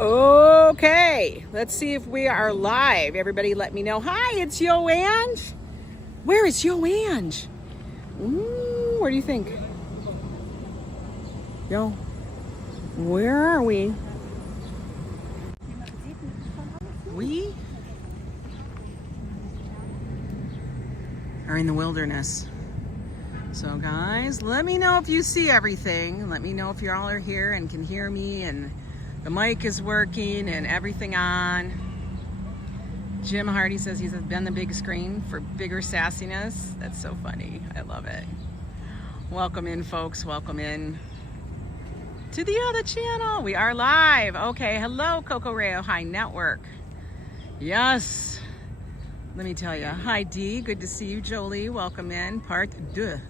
Okay, let's see if we are live. Everybody let me know. Hi, it's YoAngNYC. Where is YoAngNYC? Where do you think? Yo, where are we? We are in the wilderness. So guys, let me know if you see everything. Let me know if you all are here and can hear me and the mic is working and everything on. Jim Hardy says he's been the big screen for bigger sassiness. That's so funny. I love it. Welcome in, folks. Welcome in to the other channel. We are live. Okay. Hello, Coco Rayo High Network. Yes. Let me tell you. Hi, Dee. Good to see you. Jolie, welcome in. Part 2.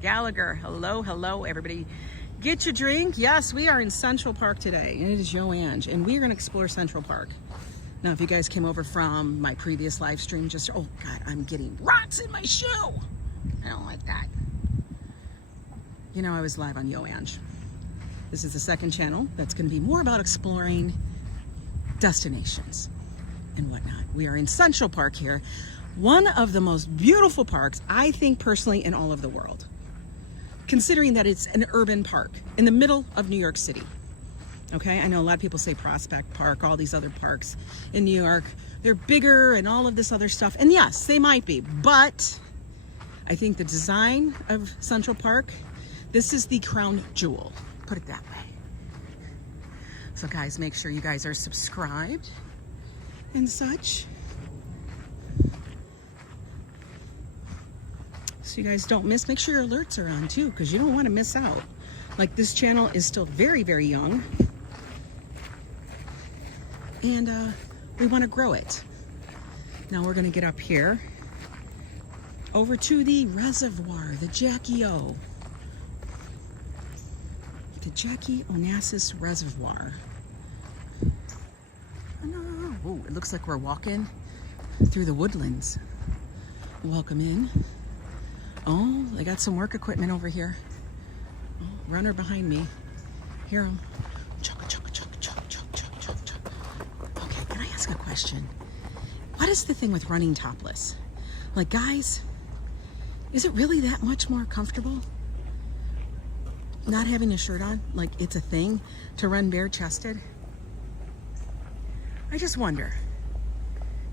Gallagher. Hello, hello, everybody. Get your drink. Yes, we are in Central Park today, and it is YoAngNYC, and we're going to explore Central Park. Now, if you guys came over from my previous live stream, just, oh God, I'm getting rocks in my shoe. I don't like that. You know, I was live on YoAngNYC. This is the second channel that's going to be more about exploring destinations and whatnot. We are in Central Park here, one of the most beautiful parks, I think personally, in all of the world. Considering that it's an urban park in the middle of New York City. Okay, I know a lot of people say Prospect Park, all these other parks in New York, they're bigger and all of this other stuff. And yes, they might be, but I think the design of Central Park, this is the crown jewel, put it that way. So guys, make sure you guys are subscribed and such. So you guys don't miss. Make sure your alerts are on too, because you don't want to miss out. Like, this channel is still very, very young, and we want to grow it. Now we're going to get up here over to the reservoir, the Jackie O. The Jackie Onassis Reservoir. Oh, no. Oh, it looks like we're walking through the woodlands. Welcome in. Oh, they got some work equipment over here. Oh, runner behind me. Hear him. Chugga, chugga, chugga, chugga, chugga, chugga, chugga. Okay, can I ask a question? What is the thing with running topless? Like, guys, is it really that much more comfortable not having a shirt on? Like, it's a thing to run bare-chested? I just wonder,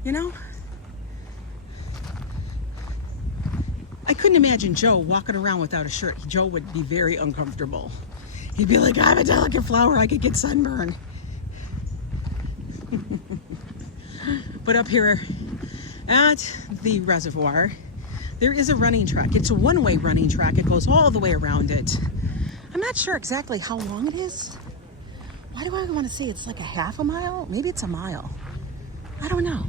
you know? I couldn't imagine Joe walking around without a shirt. Joe would be very uncomfortable. He'd be like, I'm a delicate flower, I could get sunburn. But up here at the reservoir, there is a running track. It's a one-way running track. It goes all the way around it. I'm not sure exactly how long it is. Why do I want to say it's like a half a mile? Maybe it's a mile. I don't know.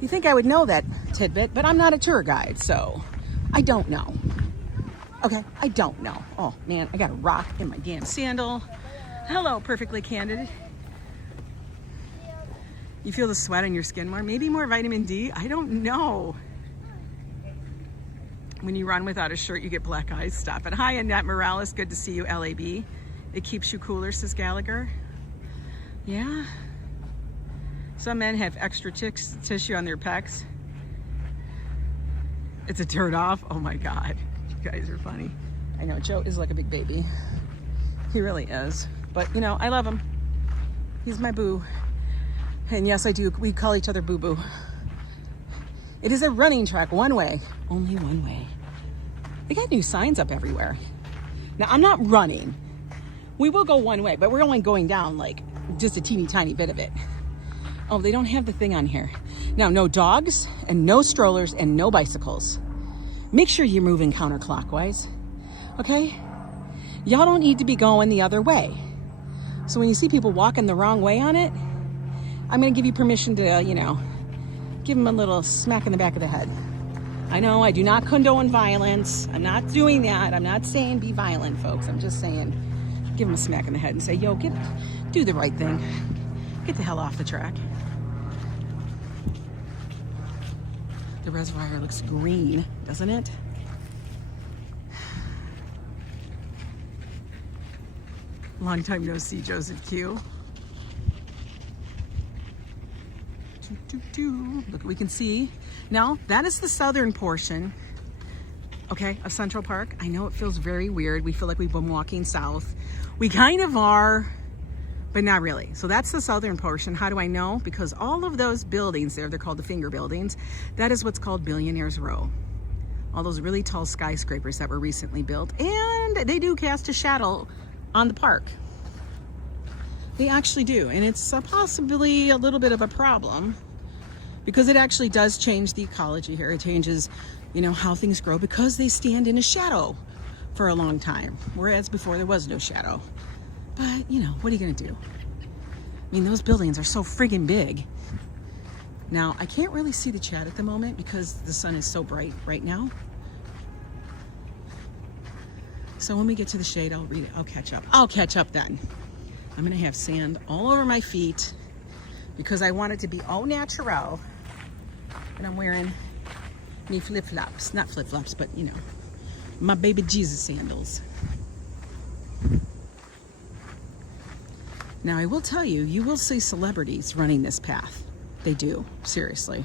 You think I would know that tidbit, but I'm not a tour guide, so I don't know. Okay, I don't know. Oh man, I got a rock in my damn sandal. Hello, Perfectly Candid. You feel the sweat on your skin more? Maybe more vitamin D? I don't know. When you run without a shirt, you get black eyes. Stop it. Hi, Annette Morales. Good to see you, LAB. It keeps you cooler, says Gallagher. Yeah. Some men have extra tissue on their pecs. It's a turn off. Oh my God. You guys are funny. I know, Joe is like a big baby. He really is. But, you know, I love him. He's my boo. And yes, I do. We call each other boo-boo. It is a running track, one way. Only one way. They got new signs up everywhere. Now, I'm not running. We will go one way, but we're only going down like just a teeny tiny bit of it. Oh, they don't have the thing on here. Now, no dogs and no strollers and no bicycles. Make sure you're moving counterclockwise, okay? Y'all don't need to be going the other way. So when you see people walking the wrong way on it, I'm gonna give you permission to, you know, give them a little smack in the back of the head. I know I do not condone violence. I'm not doing that. I'm not saying be violent, folks. I'm just saying give them a smack in the head and say, yo, do the right thing. Get the hell off the track. The reservoir looks green, doesn't it? Long time no see, Joseph Q. Look, we can see. Now, that is the southern portion, okay, of Central Park. I know it feels very weird. We feel like we've been walking south. We kind of are, but not really. So that's the southern portion. How do I know? Because all of those buildings there, they're called the finger buildings. That is what's called Billionaires Row. All those really tall skyscrapers that were recently built. And they do cast a shadow on the park. They actually do. And it's possibly a little bit of a problem because it actually does change the ecology here. It changes, you know, how things grow because they stand in a shadow for a long time. Whereas before there was no shadow. But, you know, what are you going to do? I mean, those buildings are so friggin' big. Now, I can't really see the chat at the moment because the sun is so bright right now. So when we get to the shade, I'll read it. I'll catch up. I'll catch up then. I'm going to have sand all over my feet because I want it to be au naturel. And I'm wearing me flip-flops. Not flip-flops, but, you know, my baby Jesus sandals. Now, I will tell you, you will see celebrities running this path. They do, seriously.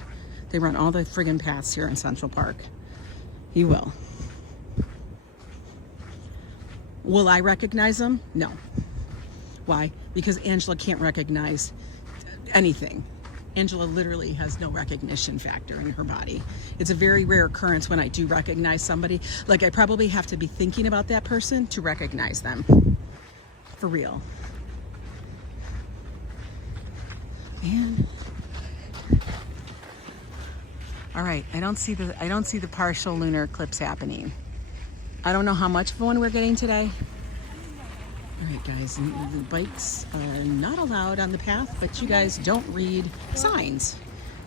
They run all the friggin' paths here in Central Park. You will. Will I recognize them? No. Why? Because Angela can't recognize anything. Angela literally has no recognition factor in her body. It's a very rare occurrence when I do recognize somebody. Like, I probably have to be thinking about that person to recognize them. For real. Man. All right, I don't see the partial lunar eclipse happening. I don't know how much of one we're getting today. All right, guys, the bikes are not allowed on the path, but you guys don't read signs.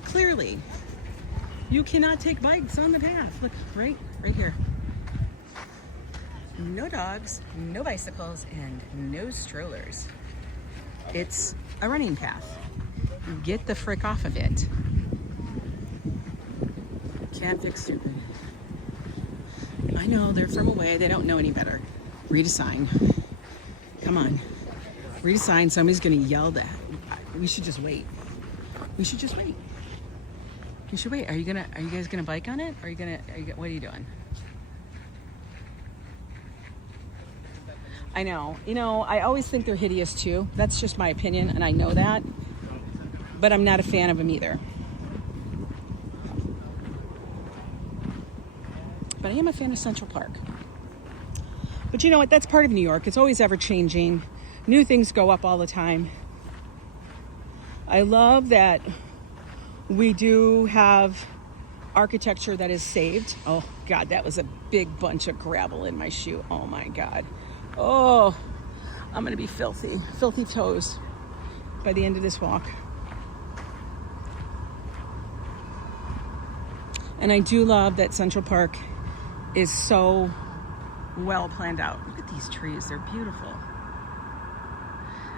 Clearly, you cannot take bikes on the path. Look, right here. No dogs, no bicycles, and no strollers. It's a running path. Get the frick off of it. Can't fix stupid. I know, they're from away. They don't know any better. Read a sign. Come on. Read a sign. Somebody's going to yell that. We should just wait. We should just wait. We should wait. Are you guys going to bike on it? What are you doing? I know. You know, I always think they're hideous too. That's just my opinion, and I know that. But I'm not a fan of them either. But I am a fan of Central Park. But you know what? That's part of New York. It's always ever changing. New things go up all the time. I love that we do have architecture that is saved. Oh God, that was a big bunch of gravel in my shoe. Oh my God. Oh, I'm gonna be filthy toes by the end of this walk. And I do love that Central Park is so well planned out. Look at these trees, they're beautiful.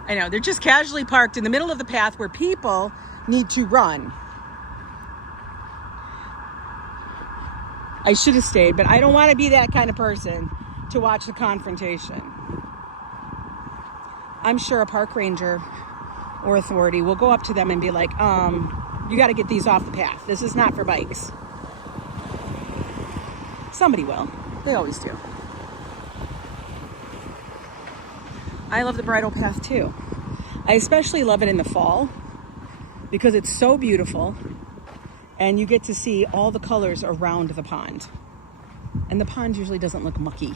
I know, they're just casually parked in the middle of the path where people need to run. I should have stayed, but I don't want to be that kind of person to watch the confrontation. I'm sure a park ranger or authority will go up to them and be like, you got to get these off the path. This is not for bikes. Somebody will. They always do. I love the bridle path too. I especially love it in the fall because it's so beautiful and you get to see all the colors around the pond. And the pond usually doesn't look mucky.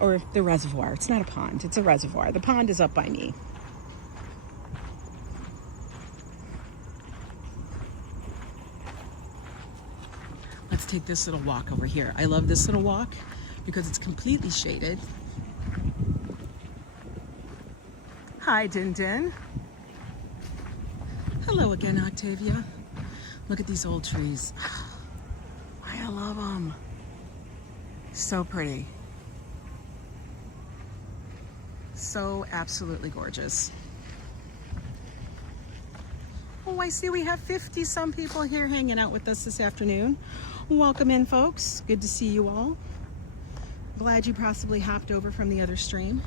Or the reservoir. It's not a pond, it's a reservoir. The pond is up by me. Let's take this little walk over here. I love this little walk because it's completely shaded. Hi, Din Din. Hello again, Octavia. Look at these old trees. I love them. So pretty. So absolutely gorgeous. Oh, I see we have 50 some people here hanging out with us this afternoon. Welcome in, folks. Good to see you all. Glad you possibly hopped over from the other stream.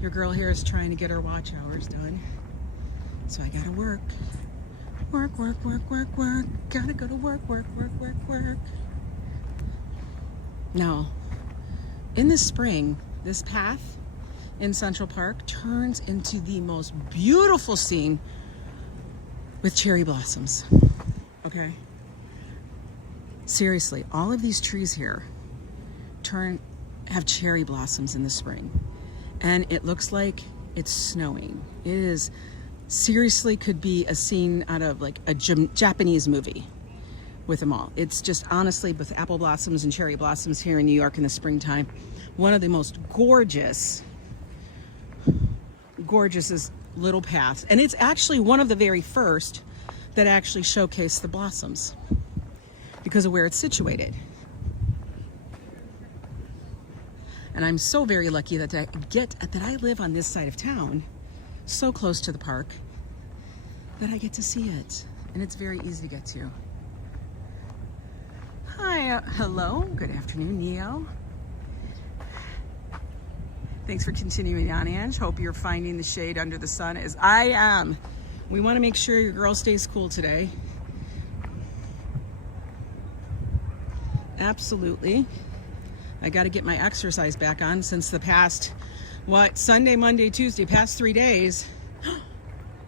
Your girl here is trying to get her watch hours done. So I gotta work. Work. Gotta go to work. Now, in the spring, this path in Central Park turns into the most beautiful scene with cherry blossoms. Okay? Seriously, all of these trees here have cherry blossoms in the spring. And it looks like it's snowing. It is seriously could be a scene out of like a Japanese movie with them all. It's just honestly, with apple blossoms and cherry blossoms here in New York in the springtime, one of the most gorgeous little paths. And it's actually one of the very first that actually showcase the blossoms because of where it's situated. And I'm so very lucky that I live on this side of town, so close to the park, that I get to see it. And it's very easy to get to. Hi, hello, good afternoon, Neo. Thanks for continuing on, Ange. Hope you're finding the shade under the sun as I am. We want to make sure your girl stays cool today. Absolutely. I got to get my exercise back on since the past, Sunday, Monday, Tuesday, past 3 days.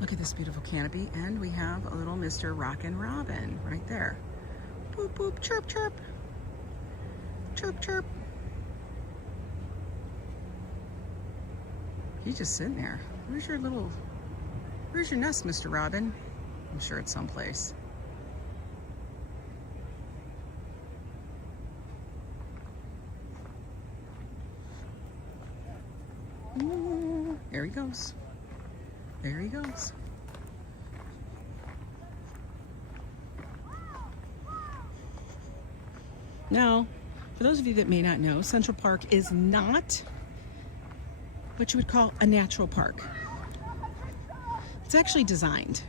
Look at this beautiful canopy. And we have a little Mr. Rockin' Robin right there. Boop, boop, chirp, chirp. Chirp, chirp. He's just sitting there. Where's your nest, Mr. Robin? I'm sure it's someplace. Ooh, there he goes. There he goes. Now, for those of you that may not know, Central Park is not what you would call a natural park. It's actually designed.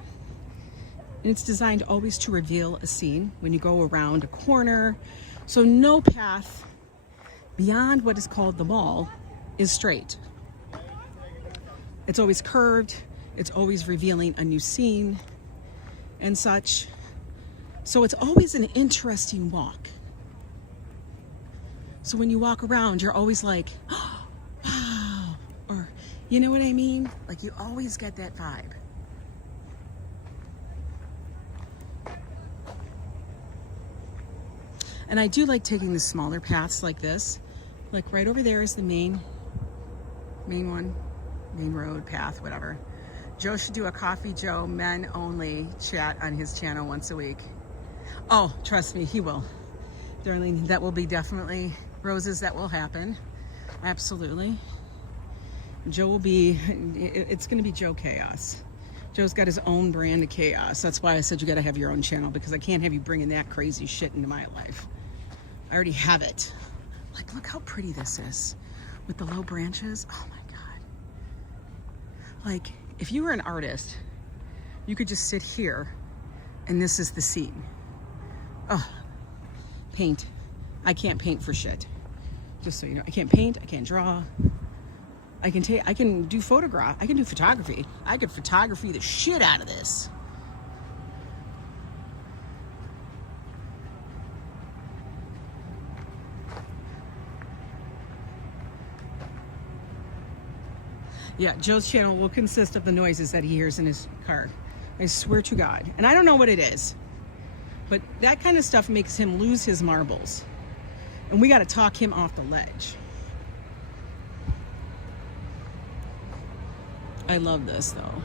And it's designed always to reveal a scene when you go around a corner. So no path beyond what is called the mall is straight. It's always curved. It's always revealing a new scene and such. So it's always an interesting walk. So when you walk around, you're always like, oh, wow, or you know what I mean? Like you always get that vibe. And I do like taking the smaller paths like this. Like right over there is the main road, path, whatever. Joe should do a Coffee Joe men only chat on his channel once a week. Oh, trust me, he will. Darling, that will be definitely, Roses, that will happen. Absolutely. Joe will be, it's going to be Joe Chaos. Joe's got his own brand of chaos. That's why I said you got to have your own channel, because I can't have you bringing that crazy shit into my life. I already have it. Like, look how pretty this is with the low branches. Oh my God. Like, if you were an artist, you could just sit here and this is the scene. Oh, paint. I can't paint for shit. Just so you know, I can't paint, I can't draw. I can do photography. I could photography the shit out of this. Yeah, Joe's channel will consist of the noises that he hears in his car. I swear to God. And I don't know what it is, but that kind of stuff makes him lose his marbles. And we got to talk him off the ledge. I love this though.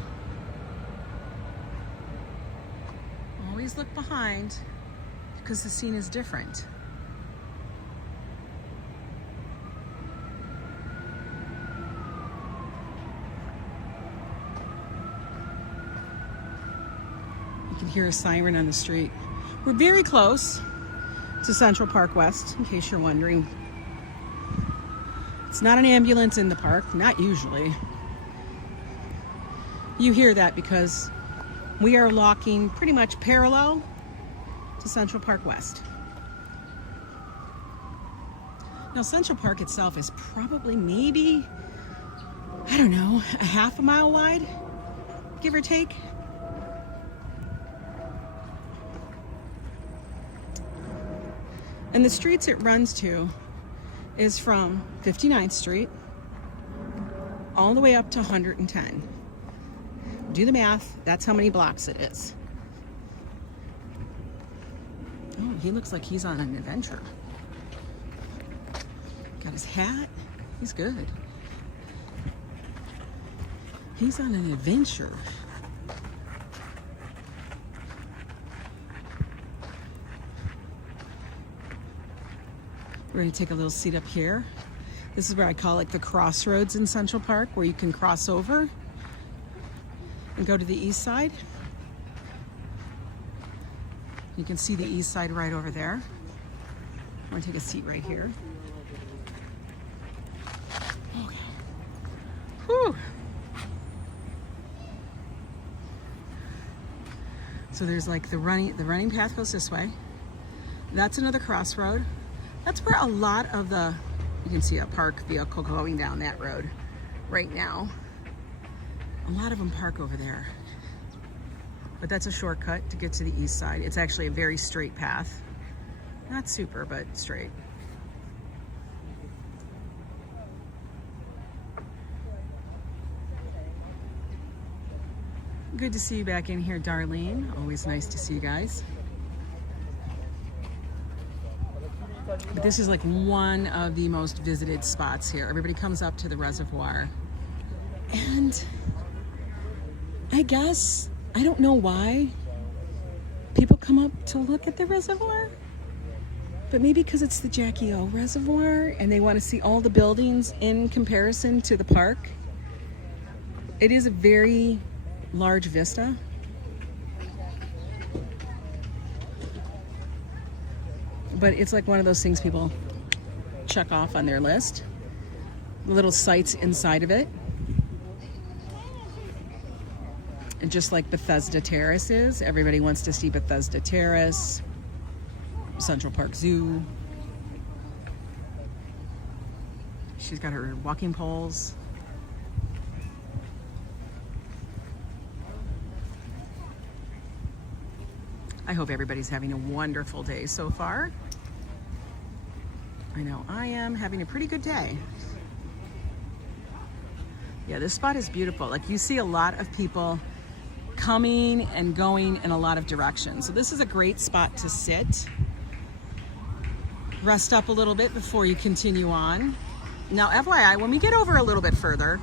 Always look behind because the scene is different. You can hear a siren on the street. We're very close to Central Park West, in case you're wondering. It's not an ambulance in the park, not usually. You hear that because we are walking pretty much parallel to Central Park West. Now, Central Park itself is probably maybe I don't know, a half a mile wide, give or take. And the streets it runs to is from 59th Street all the way up to 110. Do the math, that's how many blocks it is. Oh, he looks like he's on an adventure. Got his hat, he's good. He's on an adventure. We're gonna take a little seat up here. This is where I call it the crossroads in Central Park, where you can cross over and go to the east side. You can see the east side right over there. I'm gonna take a seat right here. Okay. Whew. So there's like the running path goes this way. That's another crossroad. That's where a lot of you can see a park vehicle going down that road right now. A lot of them park over there. But that's a shortcut to get to the east side. It's actually a very straight path. Not super, but straight. Good to see you back in here, Darlene. Always nice to see you guys. But this is like one of the most visited spots here. Everybody comes up to the reservoir. And I guess, I don't know why people come up to look at the reservoir, but maybe because it's the Jackie O Reservoir and they want to see all the buildings in comparison to the park. It is a very large vista. But it's like one of those things people check off on their list. The little sites inside of it. And just like Bethesda Terrace is, everybody wants to see Bethesda Terrace, Central Park Zoo. She's got her walking poles. I hope everybody's having a wonderful day so far. I know I am having a pretty good day. Yeah, this spot is beautiful. Like, you see a lot of people coming and going in a lot of directions. So this is a great spot to sit, rest up a little bit before you continue on. Now, FYI, when we get over a little bit further,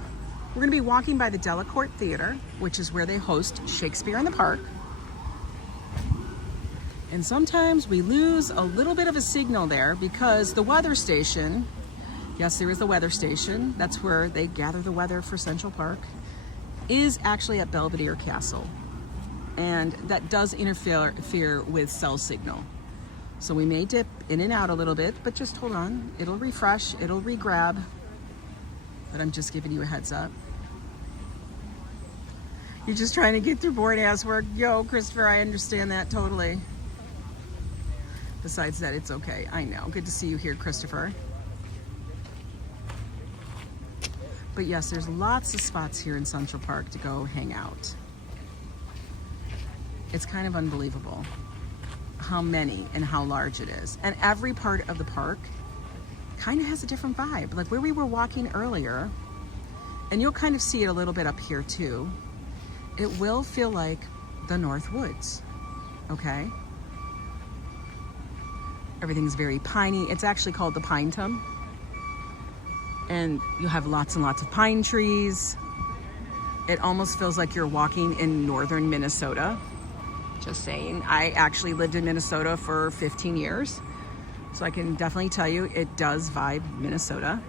we're gonna be walking by the Delacorte Theater, which is where they host Shakespeare in the Park. And sometimes we lose a little bit of a signal there because the weather station, yes, there is the weather station, that's where they gather the weather for Central Park, is actually at Belvedere Castle. And that does interfere with cell signal. So we may dip in and out a little bit, but just hold on. It'll refresh, it'll re-grab. But I'm just giving you a heads up. You're just trying to get through boring ass work. Yo, Christopher, I understand that totally. Besides that, it's okay. I know. Good to see you here, Christopher. But yes, there's lots of spots here in Central Park to go hang out. It's kind of unbelievable how many and how large it is. And every part of the park kind of has a different vibe. Like where we were walking earlier, and you'll kind of see it a little bit up here too, it will feel like the North Woods, okay? Everything's very piney. It's actually called the Pine Tum. And you have lots and lots of pine trees. It almost feels like you're walking in northern Minnesota. Just saying. I actually lived in Minnesota for 15 years. So I can definitely tell you it does vibe Minnesota.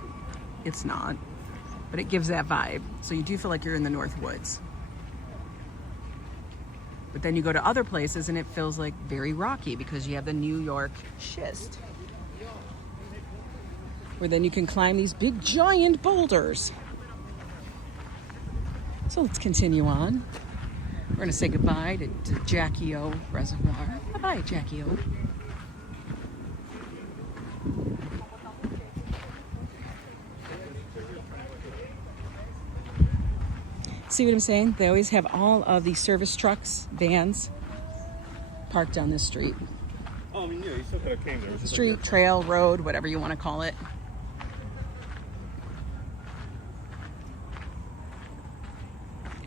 It's not, but it gives that vibe. So you do feel like you're in the North Woods. But then you go to other places and it feels like very rocky because you have the New York schist, where then you can climb these big giant boulders. So let's continue on. We're gonna say goodbye to Jackie O Reservoir. Bye-bye, Jackie O. See what I'm saying? They always have all of the service trucks, vans, parked down this street. Oh, I mean, yeah, you still could have came there. Street, trail, road, whatever you want to call it.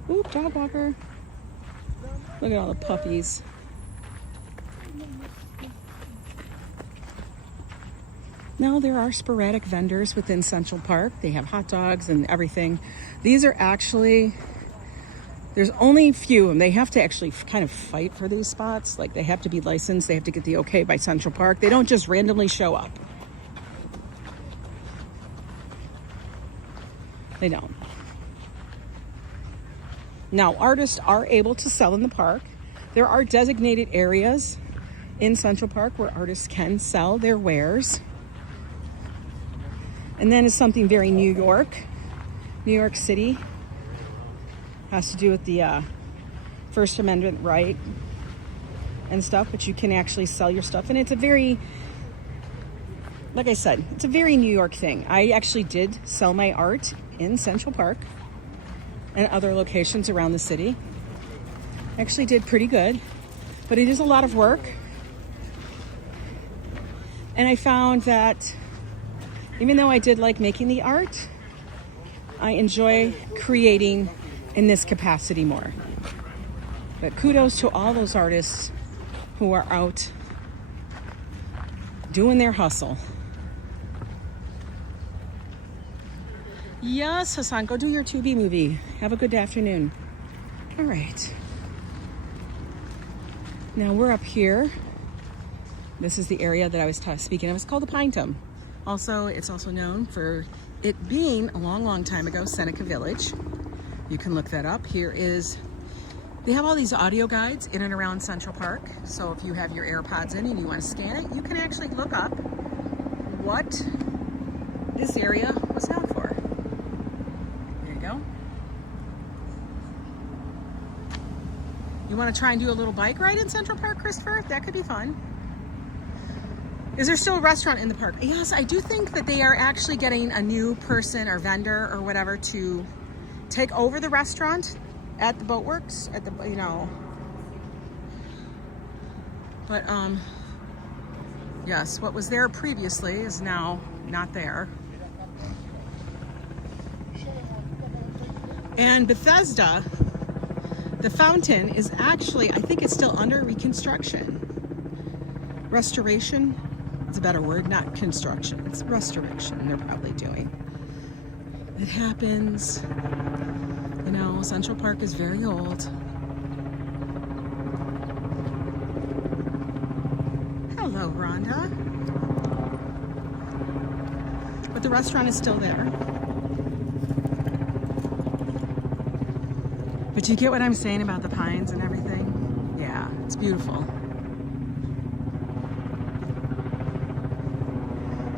Ooh, dog walker. Look at all the puppies. Now there are sporadic vendors within Central Park. They have hot dogs and everything. These are actually, there's only a few, and they have to actually kind of fight for these spots. Like, they have to be licensed. They have to get the okay by Central Park. They don't just randomly show up. They don't. Now, artists are able to sell in the park. There are designated areas in Central Park where artists can sell their wares. And then it's something very New York City. Has to do with the First Amendment right and stuff, but you can actually sell your stuff. And it's a very, like I said, it's a very New York thing. I actually did sell my art in Central Park and other locations around the city. Actually did pretty good, but it is a lot of work. And I found that even though I did like making the art, I enjoy creating in this capacity more. But kudos to all those artists who are out doing their hustle. Yes, Hassan, go do your Tubi movie. Have a good afternoon. All right. Now we're up here. This is the area that I was speaking of. It's called the Pine Tum. Also, it's also known for it being a long, long time ago, Seneca Village. You can look that up. Here is, they have all these audio guides in and around Central Park. So if you have your AirPods in and you want to scan it, you can actually look up what this area was known for. There you go. You want to try and do a little bike ride in Central Park, Christopher? That could be fun. Is there still a restaurant in the park? Yes, I do think that they are actually getting a new person or vendor or whatever to take over the restaurant at the Boatworks, at the, you know. But, yes, what was there previously is now not there. And Bethesda, the fountain is actually, I think it's still under reconstruction. Restoration. It's a better word, not construction. It's restoration they're probably doing. It happens. You know, Central Park is very old. Hello, Rhonda. But the restaurant is still there. But you get what I'm saying about the pines and everything? Yeah, it's beautiful.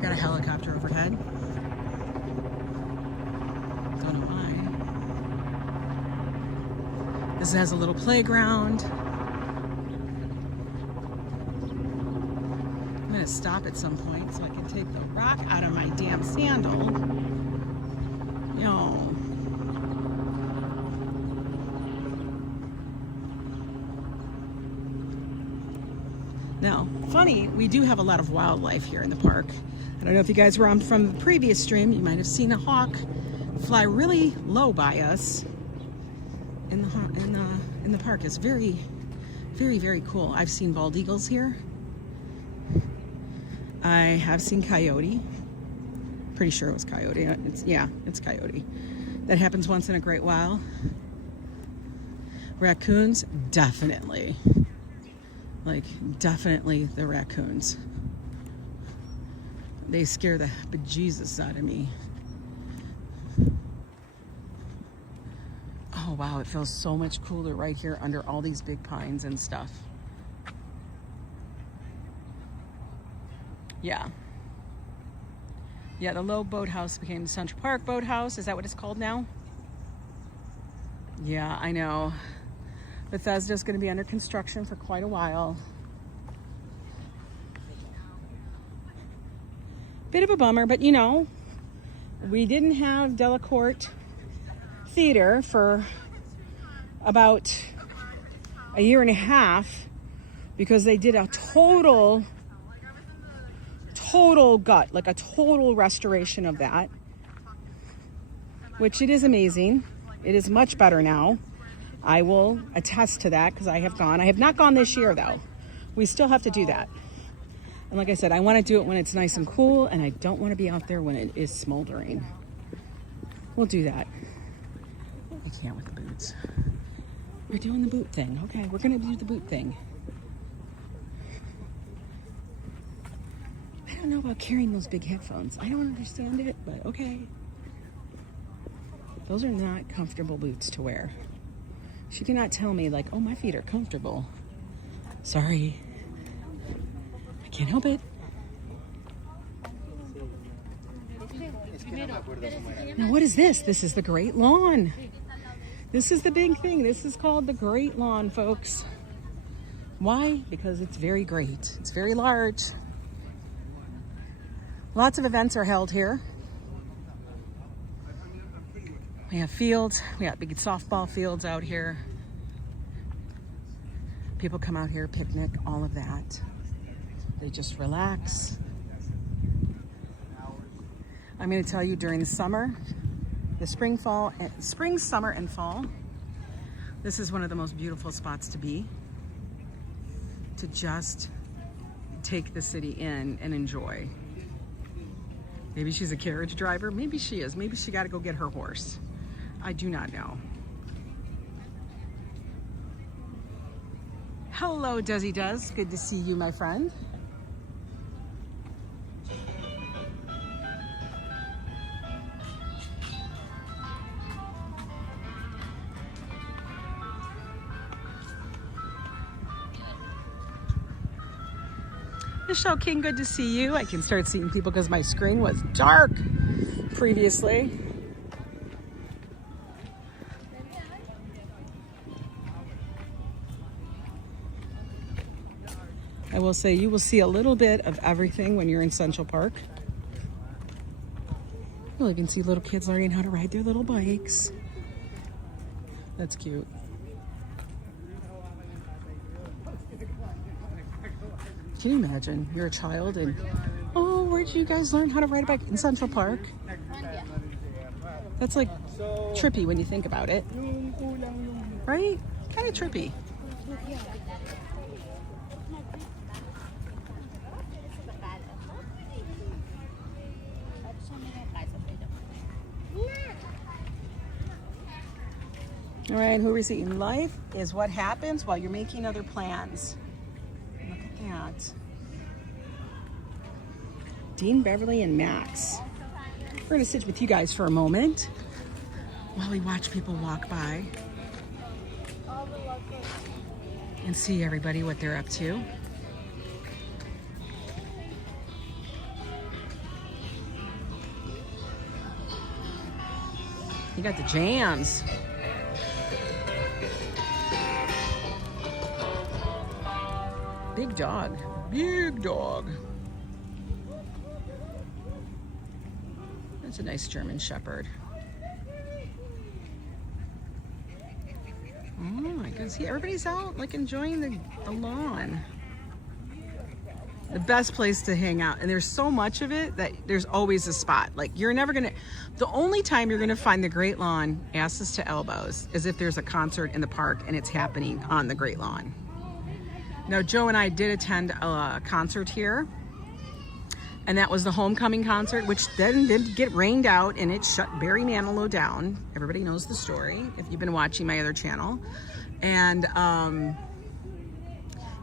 Got a helicopter overhead. Don't know why. This has a little playground. I'm gonna stop at some point so I can take the rock out of my damn sandal. Yo. Now, funny, we do have a lot of wildlife here in the park. I don't know if you guys were on from the previous stream. You might have seen a hawk fly really low by us in the park. It's very, very, very cool. I've seen bald eagles here. I have seen coyote. Pretty sure it was coyote. It's coyote. That happens once in a great while. Raccoons, definitely. Like, definitely the raccoons. They scare the bejesus out of me. Oh wow, it feels so much cooler right here under all these big pines and stuff. Yeah. Yeah, the Low Boathouse became the Central Park Boathouse. Is that what it's called now? Yeah, I know. Bethesda's going to be under construction for quite a while. Bit of a bummer, but you know, we didn't have Delacorte Theater for about a year and a half because they did a total gut, like a total restoration of that, which it is amazing. It is much better now. I will attest to that because I have gone. I have not gone this year though. We still have to do that. And like I said, I want to do it when it's nice and cool, and I don't want to be out there when it is smoldering. We'll do that. I can't with the boots. We're doing the boot thing. Okay, we're going to do the boot thing. I don't know about carrying those big headphones. I don't understand it, but okay. Those are not comfortable boots to wear. She cannot tell me like, oh, my feet are comfortable. Sorry. I can't help it. Now, what is this? This is the Great Lawn. This is the big thing. This is called the Great Lawn, folks. Why? Because it's very great. It's very large. Lots of events are held here. We have fields. We got big softball fields out here. People come out here, picnic, all of that. They just relax. I'm going to tell you during the summer, the spring, summer, and fall, this is one of the most beautiful spots to be, to just take the city in and enjoy. Maybe she's a carriage driver. Maybe she is. Maybe she got to go get her horse. I do not know. Hello, Desi Does. Good to see you, my friend. Michelle King, good to see you. I can start seeing people because my screen was dark previously. I will say you will see a little bit of everything when you're in Central Park. You'll even see little kids learning how to ride their little bikes. That's cute. Can you imagine? You're a child and, oh, where did you guys learn how to ride a bike? In Central Park? That's like trippy when you think about it. Right? Kind of trippy. All right, who is eating? Life is what happens while you're making other plans. Look at that. Dean, Beverly, and Max. We're gonna sit with you guys for a moment while we watch people walk by and see everybody what they're up to. You got the jams. Big dog, big dog. That's a nice German Shepherd. Oh my goodness, see, everybody's out like enjoying the lawn. The best place to hang out, and there's so much of it that there's always a spot. Like you're never gonna, the only time you're gonna find the Great Lawn, asses to elbows, is if there's a concert in the park and it's happening on the Great Lawn. Now, Joe and I did attend a concert here, and that was the homecoming concert, which then did get rained out, and it shut Barry Manilow down. Everybody knows the story if you've been watching my other channel. And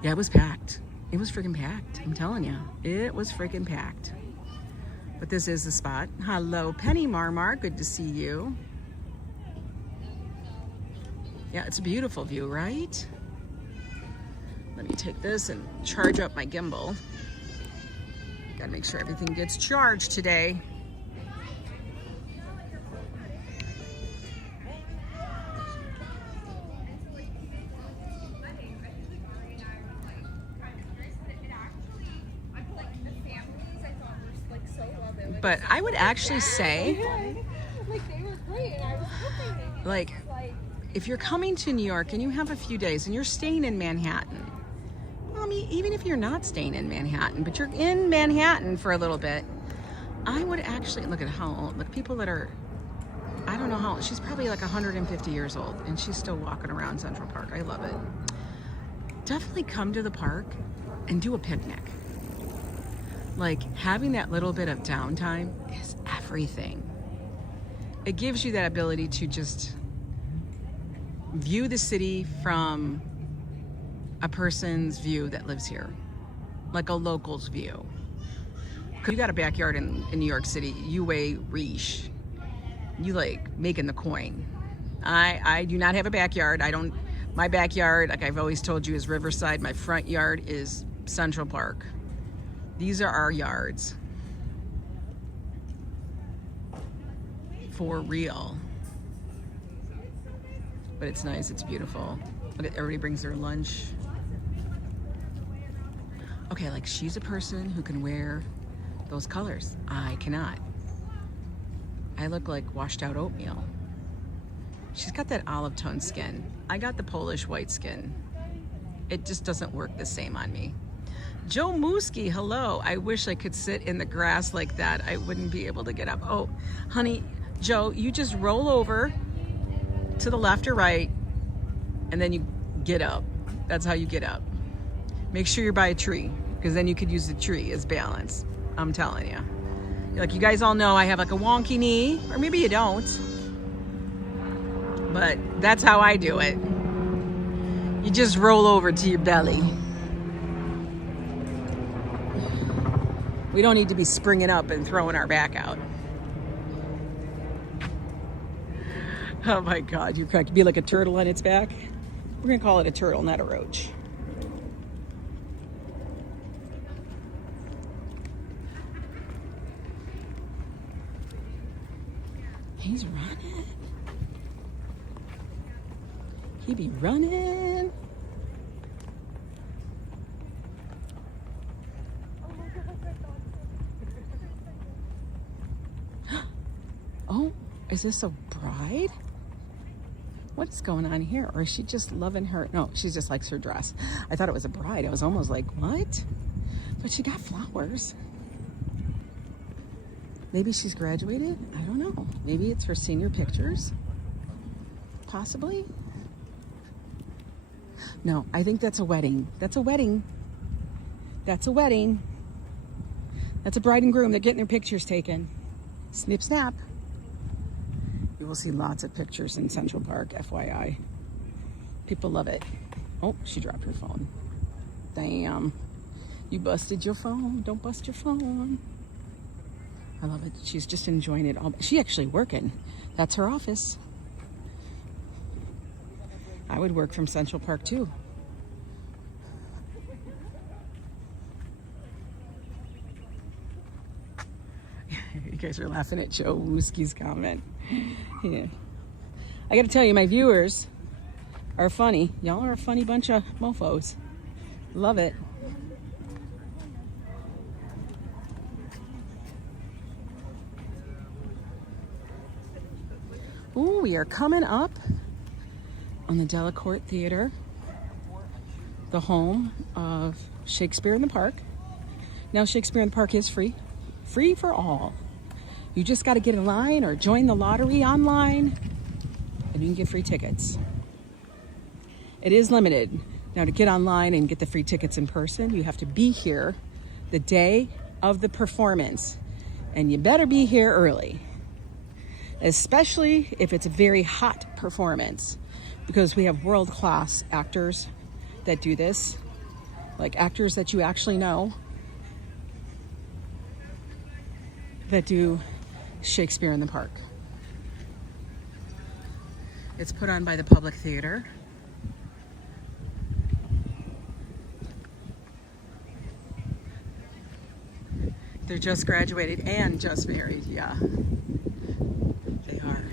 yeah, it was packed. It was freaking packed. I'm telling you, it was freaking packed. But this is the spot. Hello, Penny Marmar. Good to see you. Yeah, it's a beautiful view, right? Let me take this and charge up my gimbal. Gotta make sure everything gets charged today. But I would actually say, like, if you're coming to New York and you have a few days and you're staying in Manhattan, well, I mean, even if you're not staying in Manhattan, but you're in Manhattan for a little bit, I would actually, look at how old, look, people that are, I don't know how old, she's probably like 150 years old and she's still walking around Central Park. I love it. Definitely come to the park and do a picnic. Like, having that little bit of downtime is everything. It gives you that ability to just view the city from a person's view that lives here, like a local's view. You got a backyard in New York City, you weigh reach. You like making the coin. I do not have a backyard. My backyard, like I've always told you, is Riverside. My front yard is Central Park. These are our yards. For real. But it's nice, it's beautiful. Look at, everybody brings their lunch. Okay, like she's a person who can wear those colors. I cannot. I look like washed out oatmeal. She's got that olive tone skin. I got the Polish white skin. It just doesn't work the same on me. Joe Mooski, hello. I wish I could sit in the grass like that. I wouldn't be able to get up. Oh, honey, Joe, you just roll over to the left or right, and then you get up. That's how you get up. Make sure you're by a tree, because then you could use the tree as balance. I'm telling you. Like you guys all know, I have like a wonky knee, or maybe you don't. But that's how I do it. You just roll over to your belly. We don't need to be springing up and throwing our back out. Oh my God, you're correct. Be like a turtle on its back. We're gonna call it a turtle, not a roach. He's running. He be running. Oh, is this a bride? What's going on here? Or is she just loving her? No, she just likes her dress. I thought it was a bride. I was almost like, what? But she got flowers. Maybe she's graduated? I don't know. Maybe it's her senior pictures? Possibly? No, I think that's a wedding. That's a wedding. That's a wedding. That's a bride and groom. They're getting their pictures taken. Snip, snap. You will see lots of pictures in Central Park, FYI. People love it. Oh, she dropped her phone. Damn. You busted your phone. Don't bust your phone. I love it. She's just enjoying it all. She's actually working. That's her office. I would work from Central Park too. You guys are laughing at Joe Wooski's comment. Yeah. I gotta tell you, my viewers are funny. Y'all are a funny bunch of mofos. Love it. Ooh, we are coming up on the Delacorte Theater, the home of Shakespeare in the Park. Now, Shakespeare in the Park is free. Free for all. You just got to get in line or join the lottery online, and you can get free tickets. It is limited. Now, to get online and get the free tickets in person, you have to be here the day of the performance, and you better be here early, especially if it's a very hot performance, because we have world-class actors that do this, like actors that you actually know that do Shakespeare in the Park. It's put on by the Public Theater. They're just graduated and just married, yeah. They are.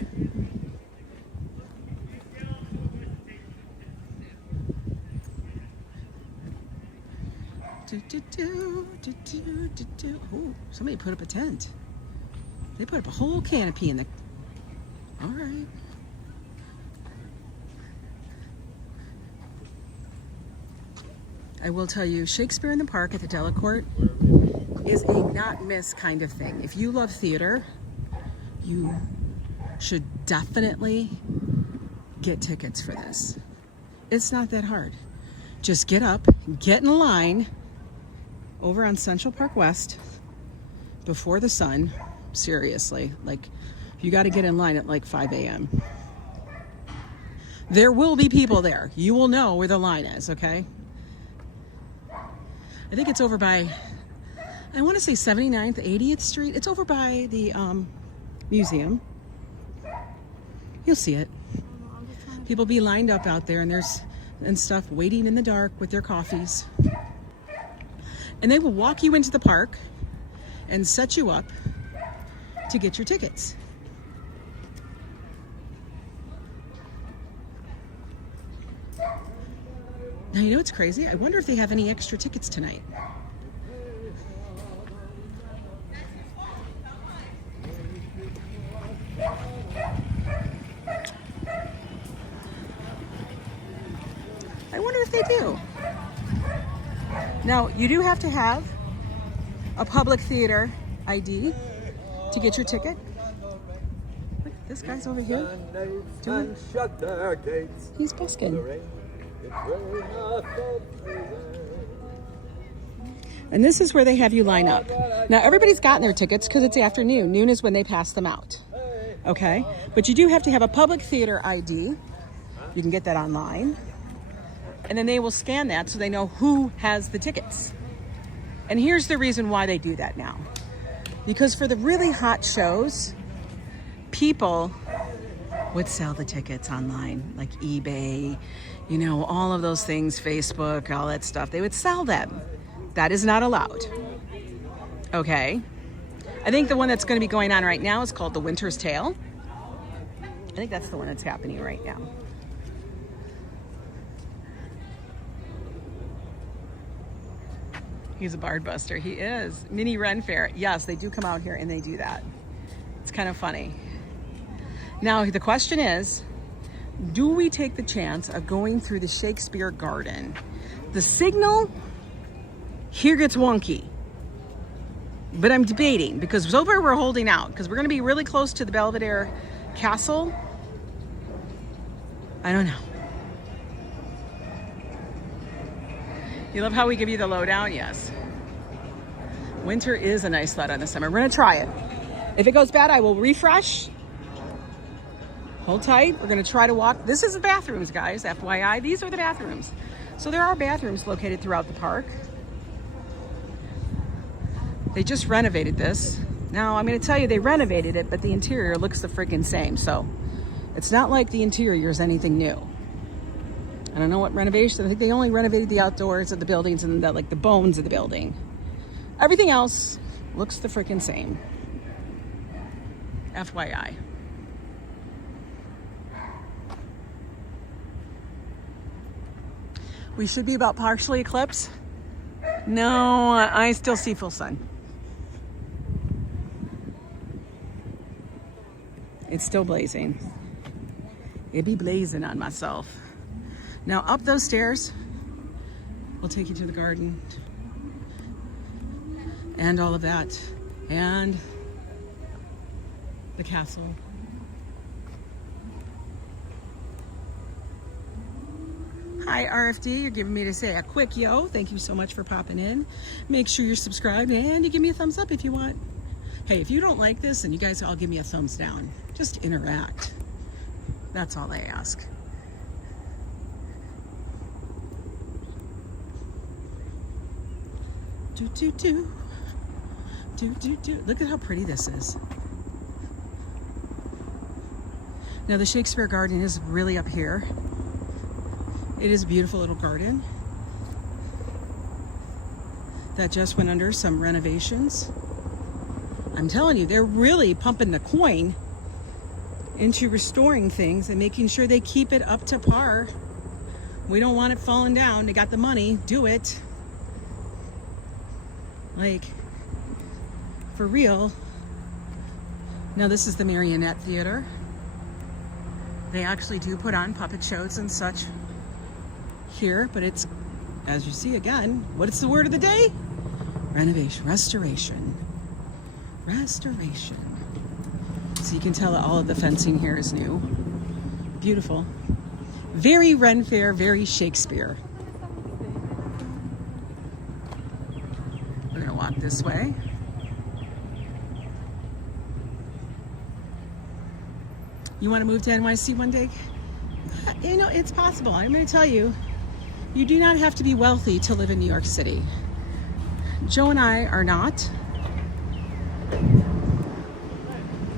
Oh, somebody put up a tent. They put up a whole canopy in the... All right. I will tell you, Shakespeare in the Park at the Delacorte is a not miss kind of thing. If you love theater, you should definitely get tickets for this. It's not that hard. Just get up, get in line over on Central Park West before the sun. Seriously, like you got to get in line at like 5 a.m. There will be people there. You will know where the line is, okay? I think it's over by, I want to say 79th, 80th Street. It's over by the museum. You'll see it. People be lined up out there and stuff, waiting in the dark with their coffees. And they will walk you into the park and set you up to get your tickets. Now, you know what's crazy? I wonder if they have any extra tickets tonight. I wonder if they do. Now, you do have to have a public theater ID to get your ticket. Look, this guy's over here. He's busking. And this is where they have you line up. Now, everybody's gotten their tickets because it's afternoon. Noon is when they pass them out. Okay? But you do have to have a public theater ID. You can get that online. And then they will scan that so they know who has the tickets. And here's the reason why they do that now. Because for the really hot shows, people would sell the tickets online, like eBay, you know, all of those things, Facebook, all that stuff. They would sell them. That is not allowed. Okay. I think the one that's going to be going on right now is called The Winter's Tale. I think that's the one that's happening right now. He's a Bard Buster. He is. Mini Ren Fair. Yes, they do come out here and they do that. It's kind of funny. Now, the question is, do we take the chance of going through the Shakespeare Garden? The signal here gets wonky. But I'm debating because so far we're holding out because we're going to be really close to the Belvedere Castle. I don't know. You love how we give you the lowdown? Yes. Winter is a nice letdown this summer. We're going to try it. If it goes bad, I will refresh. Hold tight. We're going to try to walk. This is the bathrooms, guys. FYI, these are the bathrooms. So there are bathrooms located throughout the park. They just renovated this. Now, I'm going to tell you they renovated it, but the interior looks the freaking same. So it's not like the interior is anything new. I don't know what renovation. I think they only renovated the outdoors of the buildings and like the bones of the building. Everything else looks the freaking same. FYI. We should be about partially eclipsed. No, I still see full sun. It's still blazing. It be blazing on myself. Now up those stairs, we'll take you to the garden and all of that and the castle. Hi RFD, you're giving me to say a quick yo. Thank you so much for popping in. Make sure you're subscribed and you give me a thumbs up if you want. Hey, if you don't like this, then you guys all give me a thumbs down. Just interact. That's all I ask. Do, do, do. Do, do, do. Look at how pretty this is. Now the Shakespeare Garden is really up here. It is a beautiful little garden that just went under some renovations. I'm telling you, they're really pumping the coin into restoring things and making sure they keep it up to par. We don't want it falling down. They got the money, do it. Like, for real. Now this is the Marionette Theater. They actually do put on puppet shows and such here, but it's as you see again, what's the word of the day? Renovation, restoration. Restoration. So you can tell that all of the fencing here is new. Beautiful. Very Ren Fair, very Shakespeare. We're gonna walk this way. You want to move to NYC one day? You know, it's possible. I'm going to tell you, you do not have to be wealthy to live in New York City. Joe and I are not.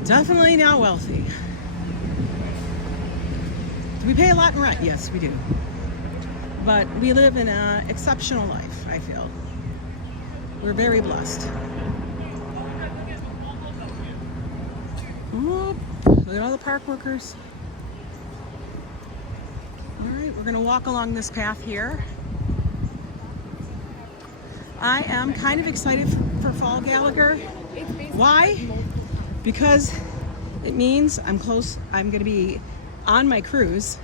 Definitely not wealthy. Do we pay a lot in rent? Yes, we do. But we live in an exceptional life, I feel. We're very blessed. Whoop. Look at all the park workers. All right, we're gonna walk along this path here. I am kind of excited for Fall Gallagher. Why? Because it means I'm gonna be on my cruise,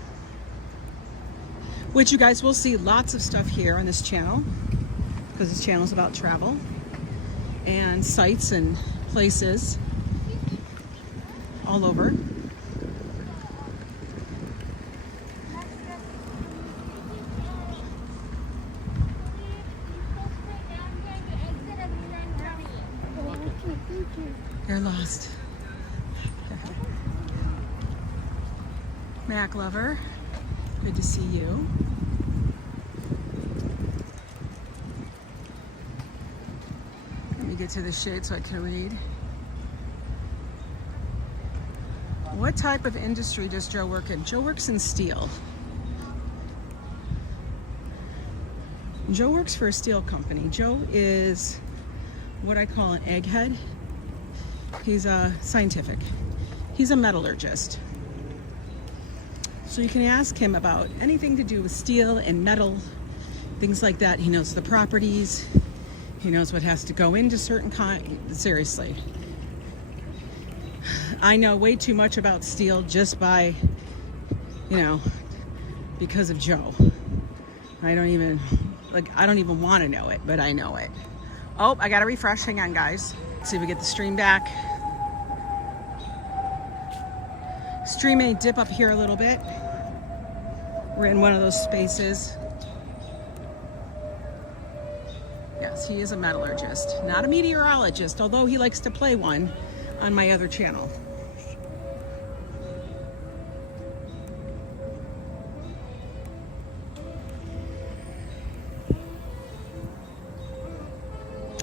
which you guys will see lots of stuff here on this channel, because this channel is about travel and sites and places all over. You're lost. Mac Lover, good to see you. Let me get to the shade so I can read. What type of industry does Joe work in? Joe works in steel. Joe works for a steel company. Joe is what I call an egghead. He's scientific. He's a metallurgist. So you can ask him about anything to do with steel and metal, things like that. He knows the properties. He knows what has to go into certain seriously. I know way too much about steel just by, because of Joe. I don't even want to know it, but I know it. Oh, I got to refresh. Hang on, guys. Let's see if we get the stream back. Stream may dip up here a little bit. We're in one of those spaces. Yes, he is a metallurgist, not a meteorologist, although he likes to play one on my other channel.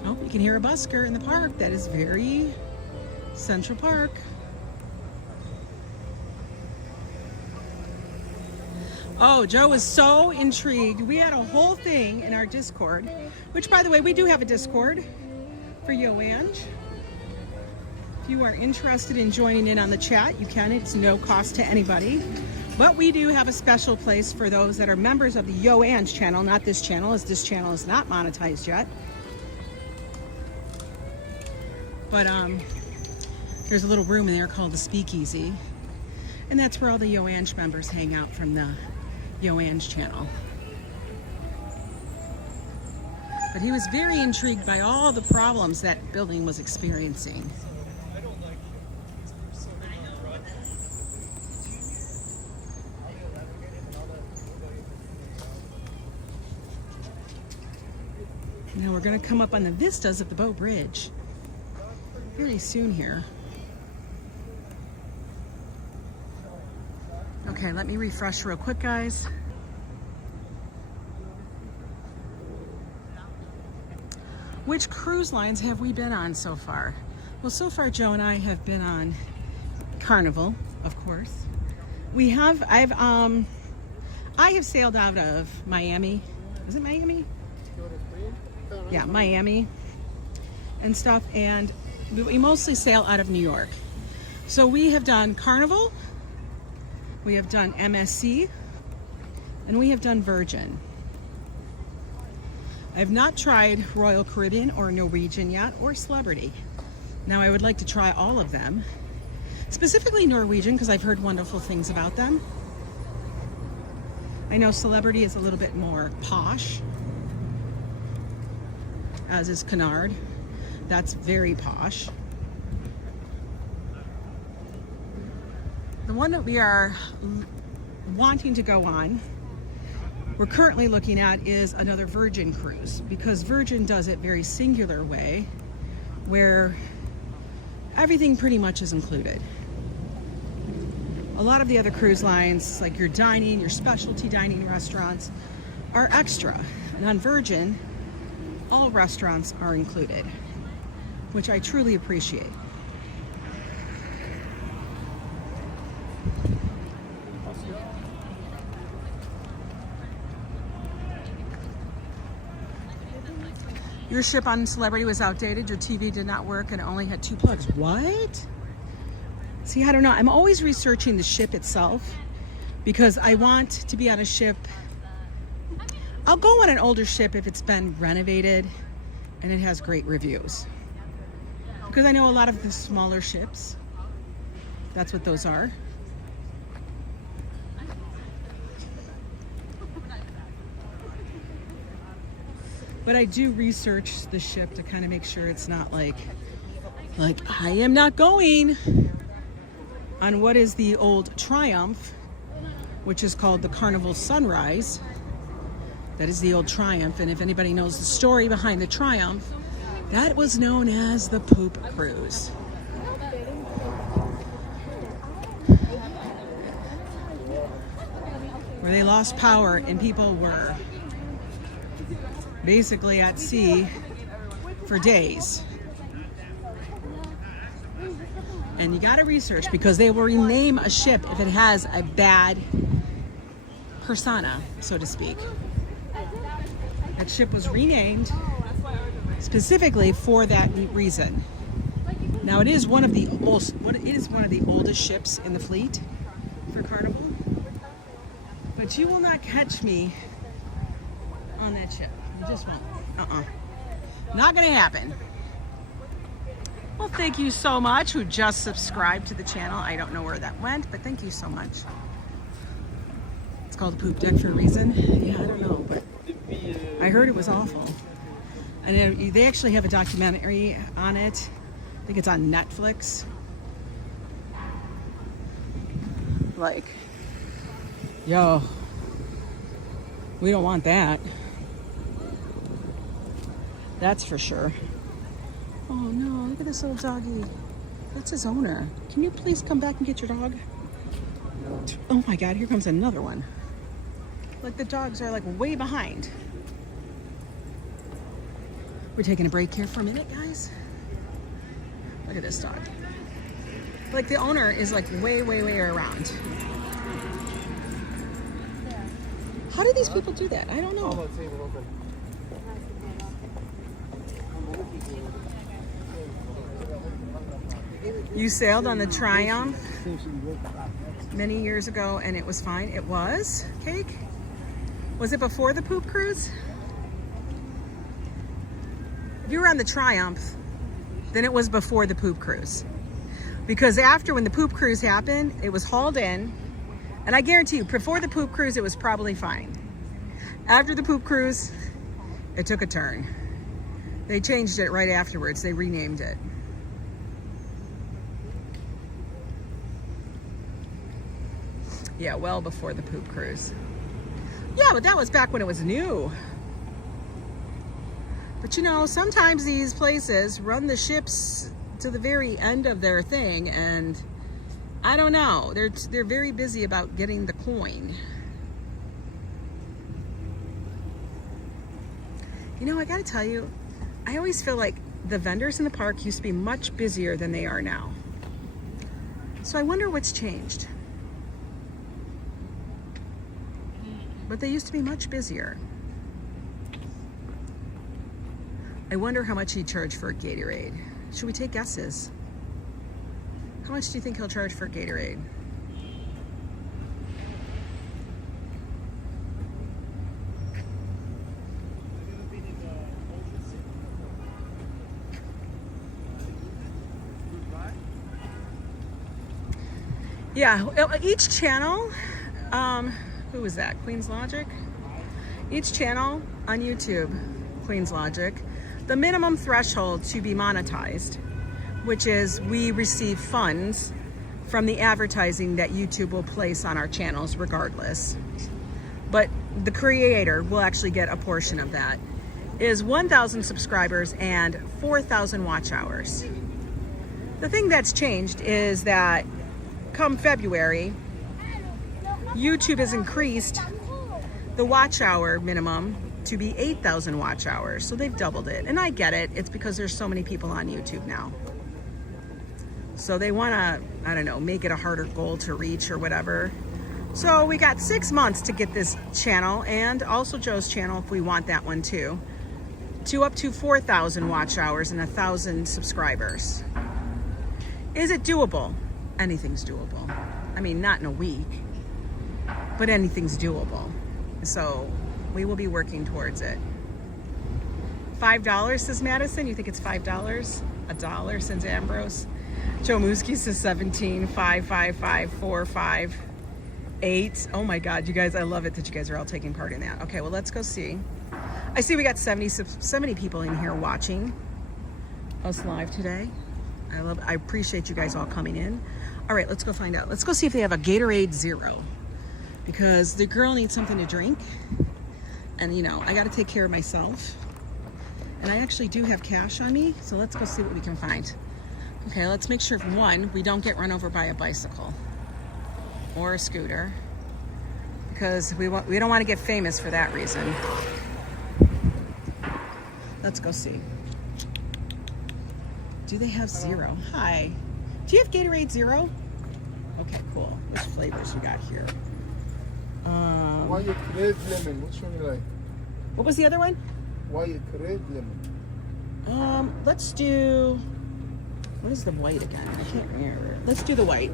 Oh, you can hear a busker in the park. That is very Central Park. Oh, Joe was so intrigued. We had a whole thing in our Discord, which, by the way, we do have a Discord for YoAng. If you are interested in joining in on the chat, you can. It's no cost to anybody. But we do have a special place for those that are members of the YoAng channel, not this channel, as this channel is not monetized yet. But there's a little room in there called the Speakeasy. And that's where all the YoAng members hang out from the YoAng channel. But he was very intrigued by all the problems that building was experiencing. Now we're going to come up on the vistas of the Bow Bridge very soon here. Okay, let me refresh real quick, guys. Which cruise lines have we been on so far? Well, so far Joe and I have been on Carnival, of course. I have sailed out of Miami. Is it Miami? Yeah, Miami and stuff, and we mostly sail out of New York. So we have done Carnival, we have done MSC, and we have done Virgin. I have not tried Royal Caribbean or Norwegian yet, or Celebrity. Now I would like to try all of them, specifically Norwegian, because I've heard wonderful things about them. I know Celebrity is a little bit more posh, as is Kennard. That's very posh. The one that we are wanting to go on, we're currently looking at, is another Virgin cruise, because Virgin does it very singular way where everything pretty much is included. A lot of the other cruise lines, like your dining, your specialty dining restaurants, are extra. And on Virgin, all restaurants are included, which I truly appreciate. Your ship on Celebrity was outdated, your TV did not work, and it only had 2 plugs. What? See, I don't know. I'm always researching the ship itself because I want to be on a ship. I'll go on an older ship if it's been renovated and it has great reviews. Because I know a lot of the smaller ships, that's what those are. But I do research the ship to kind of make sure it's not like I am not going on what is the old Triumph, which is called the Carnival Sunrise. That is the old Triumph, and if anybody knows the story behind the Triumph, that was known as the Poop Cruise. Where they lost power and people were basically at sea for days. And you gotta research, because they will rename a ship if it has a bad persona, so to speak. That ship was renamed specifically for that reason. Now it is one of the oldest ships in the fleet for Carnival. But you will not catch me on that ship. You just won't. Not gonna happen. Well, thank you so much who just subscribed to the channel. I don't know where that went, but thank you so much. It's called a poop deck for a reason. Yeah, I don't know, but I heard it was awful. And they actually have a documentary on it. I think it's on Netflix. Like, yo, we don't want that. That's for sure. Oh no, look at this little doggy. That's his owner. Can you please come back and get your dog? Oh my God, here comes another one. Like, the dogs are like way behind. We're taking a break here for a minute, guys. Look at this dog. Like, the owner is like way around. How do these people do that? I don't know. You sailed on the Triumph many years ago and it was fine. It was? Cake? Was it before the Poop Cruise? If you were on the Triumph, then it was before the Poop Cruise. Because after, when the Poop Cruise happened, it was hauled in. And I guarantee you, before the Poop Cruise, it was probably fine. After the Poop Cruise, it took a turn. They changed it right afterwards. They renamed it. Yeah, well before the Poop Cruise. Yeah, but that was back when it was new. But you know, sometimes these places run the ships to the very end of their thing, and I don't know. They're very busy about getting the coin. You know, I gotta tell you, I always feel like the vendors in the park used to be much busier than they are now. So I wonder what's changed. But they used to be much busier. I wonder how much he'd charge for a Gatorade. Should we take guesses? How much do you think he'll charge for a Gatorade? Yeah, each channel, who was that? Queen's Logic? Each channel on YouTube, Queen's Logic, the minimum threshold to be monetized, which is we receive funds from the advertising that YouTube will place on our channels regardless. But the creator will actually get a portion of that, is 1,000 subscribers and 4,000 watch hours. The thing that's changed is that come February, YouTube has increased the watch hour minimum to be 8,000 watch hours. So they've doubled it. And I get it. It's because there's so many people on YouTube now. So they want to, I don't know, make it a harder goal to reach or whatever. So we got 6 months to get this channel and also Joe's channel if we want that one too, to up to 4,000 watch hours and 1,000 subscribers. Is it doable? Anything's doable. I mean, not in a week, but anything's doable. So we will be working towards it. $5, says Madison. You think it's $5? $1, says Ambrose. Joe Muski says 17, 5, 5, 5, 4, 5, 8. Oh my God, you guys, I love it that you guys are all taking part in that. Okay, well, let's go see. I see we got 70 people in here watching us live today. I appreciate you guys all coming in. All right, let's go find out. Let's go see if they have a Gatorade Zero, because the girl needs something to drink. And you know, I got to take care of myself. And I actually do have cash on me. So let's go see what we can find. Okay, let's make sure, one, we don't get run over by a bicycle or a scooter, because we don't want to get famous for that reason. Let's go see. Do they have Zero? Hi. Do you have Gatorade Zero? Okay, cool. Which flavors we got here? Why you red lemon? Which one you like? What was the other one? Why you red lemon? Let's do. What is the white again? I can't remember. Let's do the white.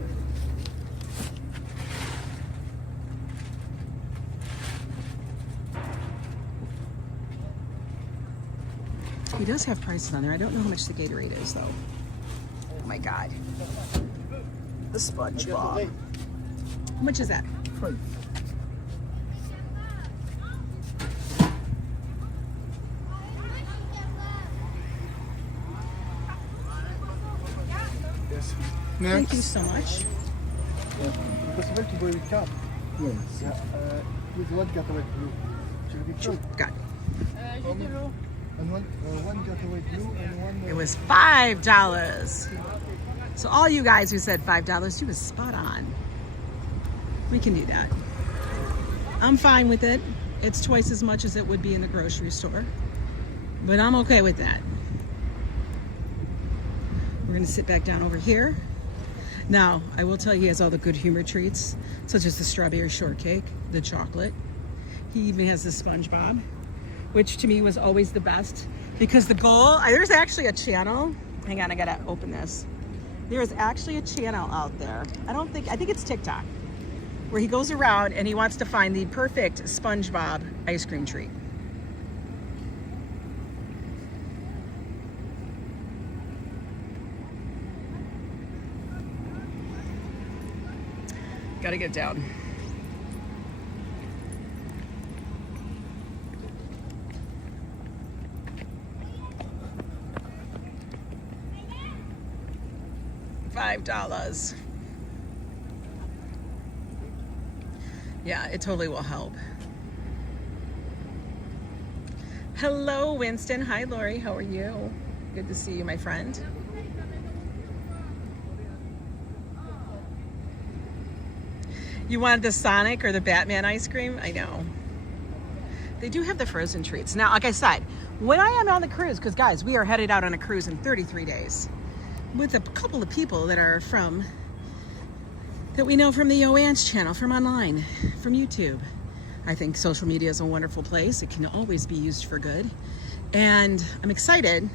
He does have prices on there. I don't know how much the Gatorade is, though. Oh my God. The SpongeBob. How much is that? $5. Yes. Thank you so much. Possible to buy with card? Yes. With what getaway blue? Sure. Got it. And one getaway blue and one. It was $5. So all you guys who said $5, you was spot on. We can do that. I'm fine with it. It's twice as much as it would be in the grocery store, but I'm okay with that. We're gonna sit back down over here. Now, I will tell you, he has all the good humor treats, such as the strawberry shortcake, the chocolate. He even has the SpongeBob, which to me was always the best, because the goal, there's actually a channel. Hang on, I gotta open this. There's actually a channel out there. I think it's TikTok, where he goes around and he wants to find the perfect SpongeBob ice cream treat. Gotta get down. $5. Yeah, it totally will help. Hello, Winston. Hi, Lori. How are you? Good to see you, my friend. You wanted the Sonic or the Batman ice cream? I know. They do have the frozen treats. Now, like I said, when I am on the cruise, because guys, we are headed out on a cruise in 33 days with a couple of people that we know from the YoAngNYC channel, from online, from YouTube. I think social media is a wonderful place. It can always be used for good. And I'm excited.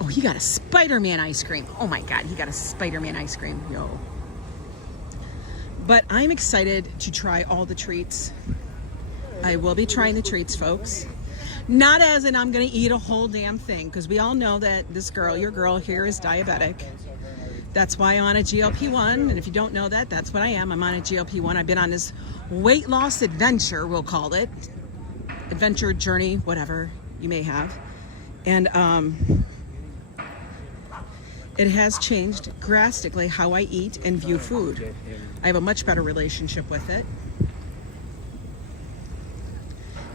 Oh, he got a Spider-Man ice cream. Oh my God, he got a Spider-Man ice cream. Yo. But I'm excited to try all the treats. I will be trying the treats, folks. Not as in I'm gonna eat a whole damn thing, because we all know that this girl, your girl here, is diabetic. That's why I'm on a GLP-1, and if you don't know that, that's what I am. I'm on a GLP-1. I've been on this weight loss adventure, we'll call it. Adventure, journey, whatever you may have. And it has changed drastically how I eat and view food. I have a much better relationship with it.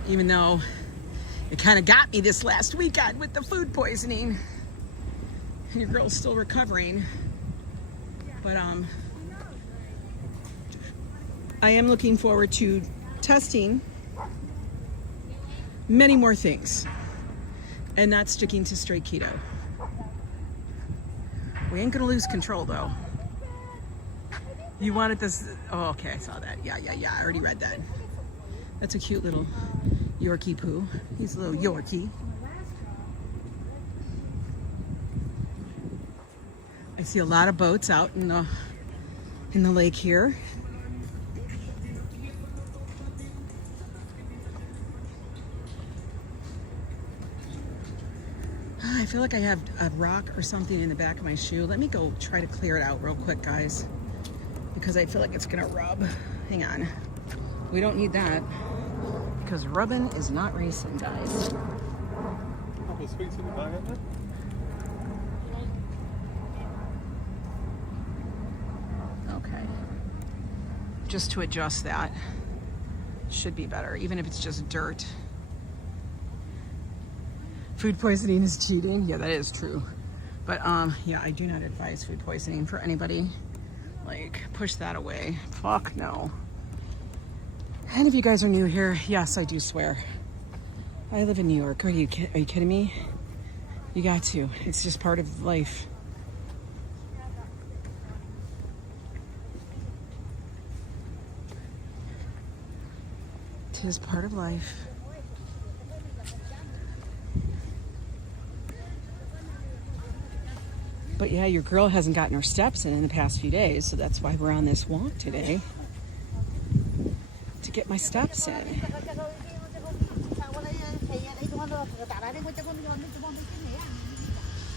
Even though it kind of got me this last weekend with the food poisoning. And your girl's still recovering. But I am looking forward to testing many more things and not sticking to straight keto. We ain't gonna lose control though. You wanted this, oh okay, I saw that. Yeah, I already read that. That's a cute little Yorkie poo. He's a little Yorkie. I see a lot of boats out in the lake here. I feel like I have a rock or something in the back of my shoe. Let me go try to clear it out real quick, guys, because I feel like it's gonna rub. Hang on. We don't need that because rubbing is not racing, guys. A couple of sweets in the bag, aren't there? Okay. Just to adjust that. Should be better, even if it's just dirt. Food poisoning is cheating. Yeah, that is true. But yeah, I do not advise food poisoning for anybody. Like, push that away. Fuck no. And if you guys are new here, yes, I do swear. I live in New York. Are you kidding me? You got to. It's just part of life. It is part of life. But yeah, your girl hasn't gotten her steps in the past few days, so that's why we're on this walk today. To get my steps in.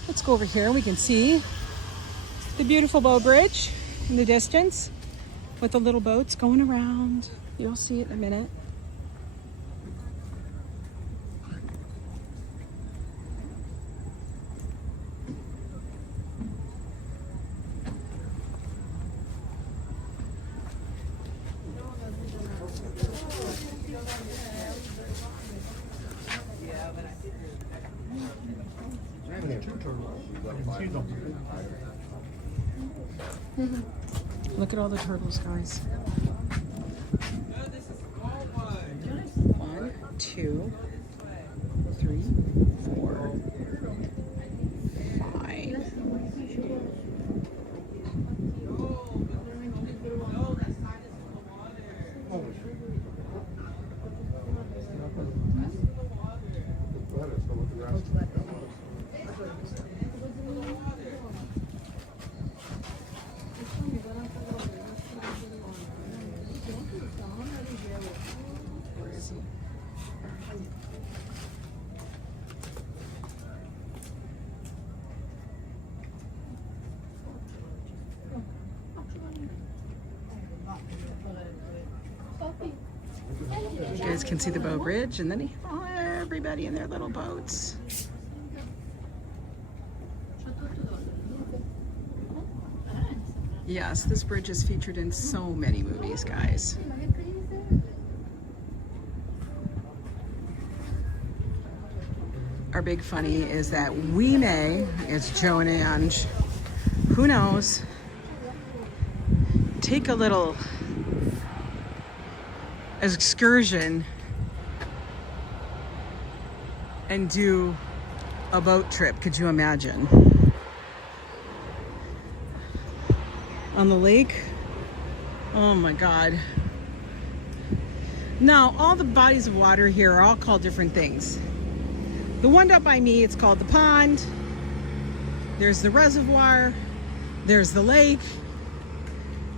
Let's go over here. We can see the beautiful bow bridge in the distance with the little boats going around. You'll see it in a minute. Look at all the turtles, guys. 1, 2, 3, 4, 5. You guys can see the bow bridge, and then everybody in their little boats. Yes, this bridge is featured in so many movies, guys. Our big funny is that we may, it's Joe and Ange, who knows, take a little excursion and do a boat trip. Could you imagine? On the lake? Oh my God. Now, all the bodies of water here are all called different things. The one up by me, it's called the pond. There's the reservoir. There's the lake.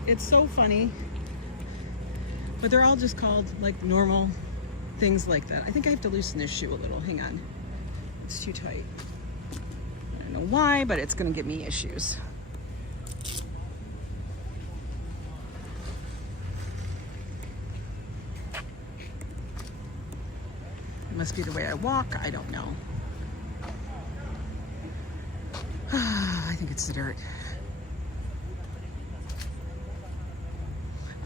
It's so funny. But they're all just called like normal things like that. I think I have to loosen this shoe a little. Hang on. It's too tight. I don't know why, but it's gonna give me issues. It must be the way I walk. I don't know. That's the dirt.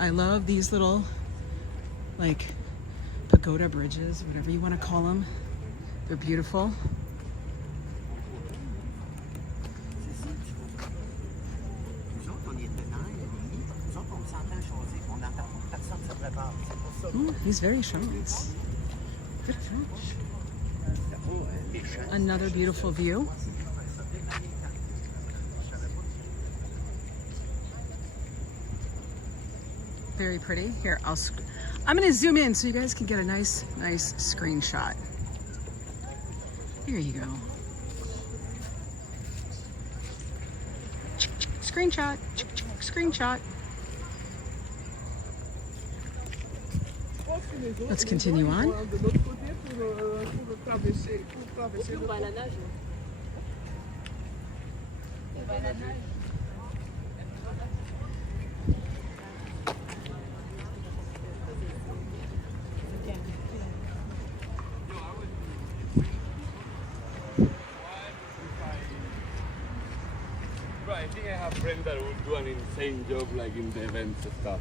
I love these little, like, pagoda bridges, whatever you want to call them. They're beautiful. Oh, he's very sharp. Good catch. Another beautiful view. Very pretty. Here, I'm going to zoom in so you guys can get a nice screenshot. Here you go. Screenshot. Screenshot. Let's continue on. Right, I think I have friends that would do an insane job like in the events and stuff.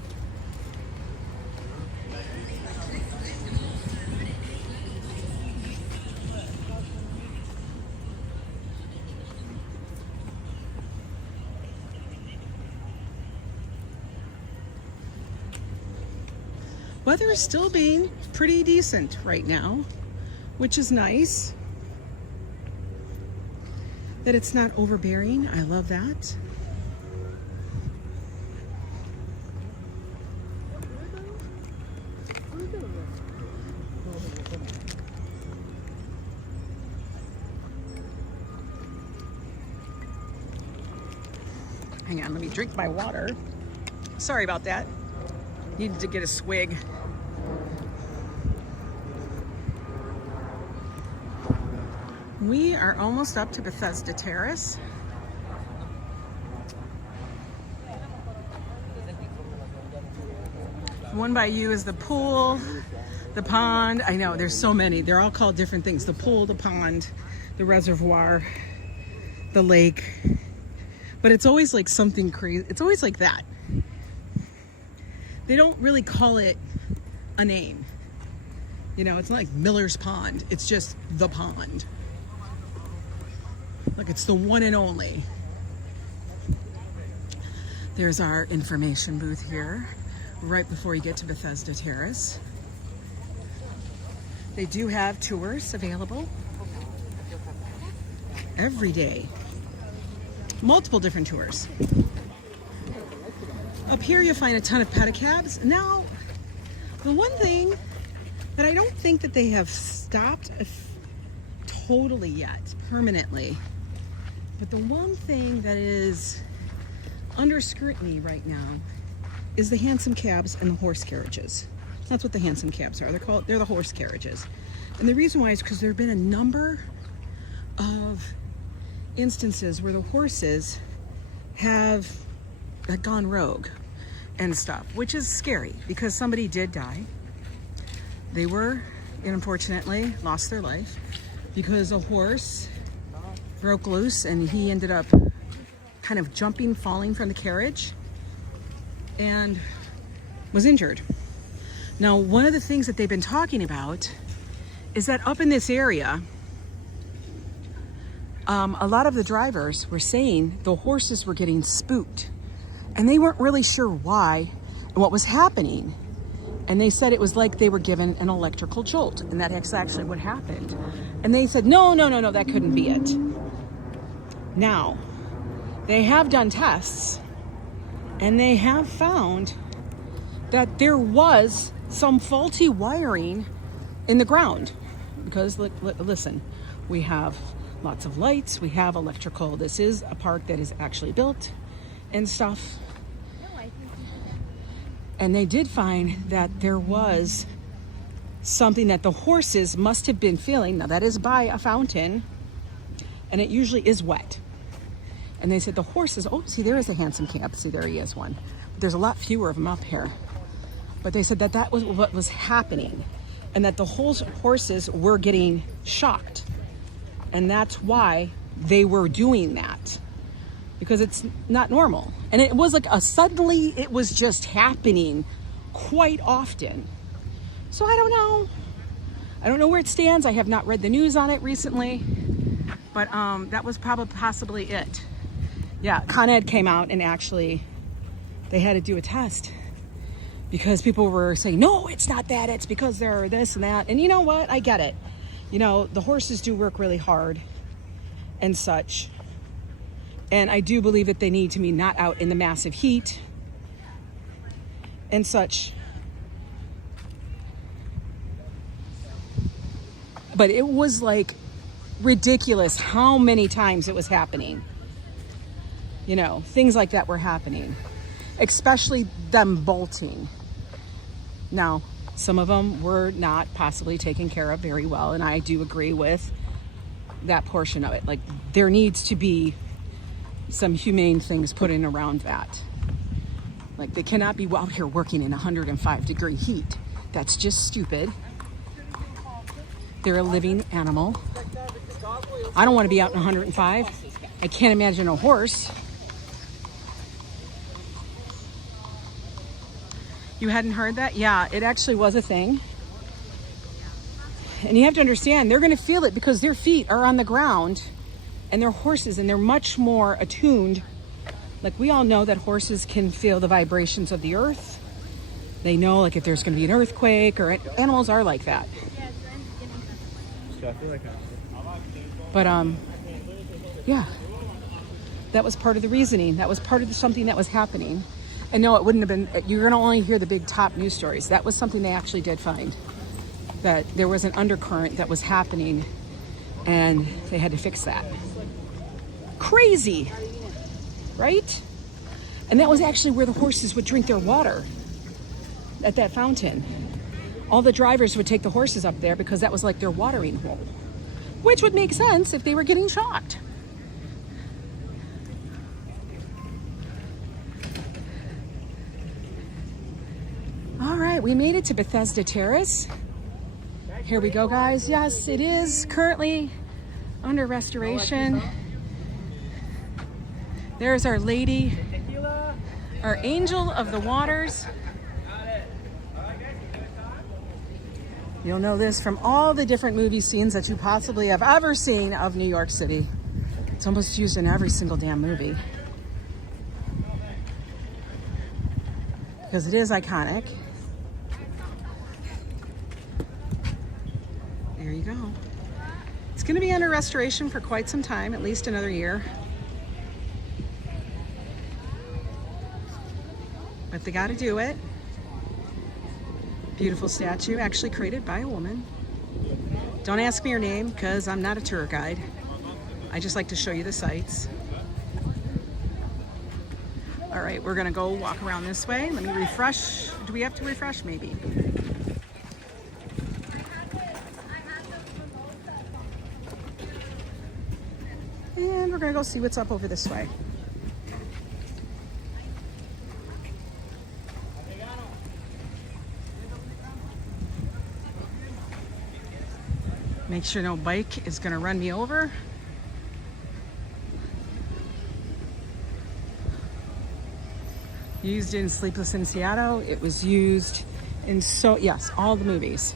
Weather is still being pretty decent right now, which is nice. That it's not overbearing. I love that. Hang on, let me drink my water. Sorry about that. Needed to get a swig. We are almost up to Bethesda Terrace. The one by you is the pool, the pond. I know, there's so many. They're all called different things. The pool, the pond, the reservoir, the lake. But it's always like something crazy. It's always like that. They don't really call it a name. You know, it's not like Miller's Pond. It's just the pond. Like it's the one and only. There's our information booth here, right before you get to Bethesda Terrace. They do have tours available every day. Multiple different tours. Up here you find a ton of pedicabs. Now, the one thing that I don't think that they have stopped totally yet, permanently, but the one thing that is under scrutiny right now is the hansom cabs and the horse carriages. That's what the hansom cabs are. They're the horse carriages. And the reason why is because there have been a number of instances where the horses have gone rogue and stuff, which is scary because somebody did die. They unfortunately lost their life because a horse broke loose and he ended up kind of falling from the carriage and was injured. Now, one of the things that they've been talking about is that up in this area, a lot of the drivers were saying the horses were getting spooked and they weren't really sure why and what was happening. And they said it was like they were given an electrical jolt, and that's actually what happened. And they said, no, that couldn't be it. Now, they have done tests and they have found that there was some faulty wiring in the ground. Because listen, we have lots of lights, we have electrical. This is a park that is actually built and stuff. And they did find that there was something that the horses must have been feeling. Now that is by a fountain and it usually is wet. And they said the horses, oh, see, there is a hansom cab. See, there he is one. But there's a lot fewer of them up here. But they said that was what was happening and that the whole horses were getting shocked. And that's why they were doing that. because it's not normal. And it was like suddenly it was just happening quite often. So I don't know. I don't know where it stands. I have not read the news on it recently, but that was possibly it. Yeah, Con Ed came out and actually they had to do a test because people were saying, no, it's not that. It's because they're this and that. And you know what? I get it. You know, the horses do work really hard and such. And I do believe that they need to be not out in the massive heat and such. But it was like ridiculous how many times it was happening. You know, things like that were happening, especially them bolting. Now, some of them were not possibly taken care of very well, and I do agree with that portion of it. Like, there needs to be some humane things put in around that. Like, they cannot be out here working in 105-degree heat. That's just stupid. They're a living animal. I don't want to be out in 105. I can't imagine a horse. You hadn't heard that? Yeah, it actually was a thing. And you have to understand, they're going to feel it because their feet are on the ground and they're horses and they're much more attuned. Like, we all know that horses can feel the vibrations of the earth. They know, like, if there's going to be an earthquake, or animals are like that. But yeah, that was part of the reasoning. That was part of something that was happening. And no, it wouldn't have been, you're going to only hear the big top news stories. That was something they actually did find, that there was an undercurrent that was happening and they had to fix that. Crazy, right? And that was actually where the horses would drink their water, at that fountain. All the drivers would take the horses up there because that was like their watering hole, which would make sense if they were getting shocked. All right, we made it to Bethesda Terrace. Here we go, guys. Yes, it is currently under restoration. There's Our Lady, our Angel of the Waters. You'll know this from all the different movie scenes that you possibly have ever seen of New York City. It's almost used in every single damn movie, because it is iconic. There you go. It's going to be under restoration for quite some time, at least another year. But they got to do it. Beautiful statue, actually created by a woman. Don't ask me her name because I'm not a tour guide. I just like to show you the sights. All right, we're gonna go walk around this way. Let me refresh. Do we have to refresh? Maybe. And we're gonna go see what's up over this way. Make sure no bike is gonna run me over. Used in Sleepless in Seattle. It was used in yes, all the movies.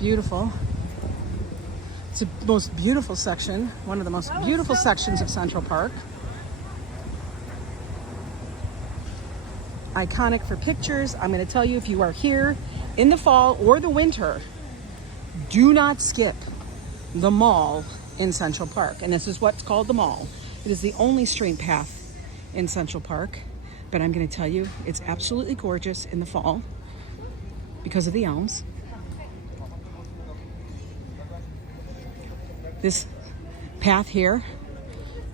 Beautiful. It's the most beautiful section, one of the most beautiful sections of Central Park. Iconic for pictures. I'm gonna tell you, if you are here in the fall or the winter, do not skip the mall in Central Park. And this is what's called the mall. It is the only straight path in Central Park. But I'm going to tell you, it's absolutely gorgeous in the fall because of the elms. This path here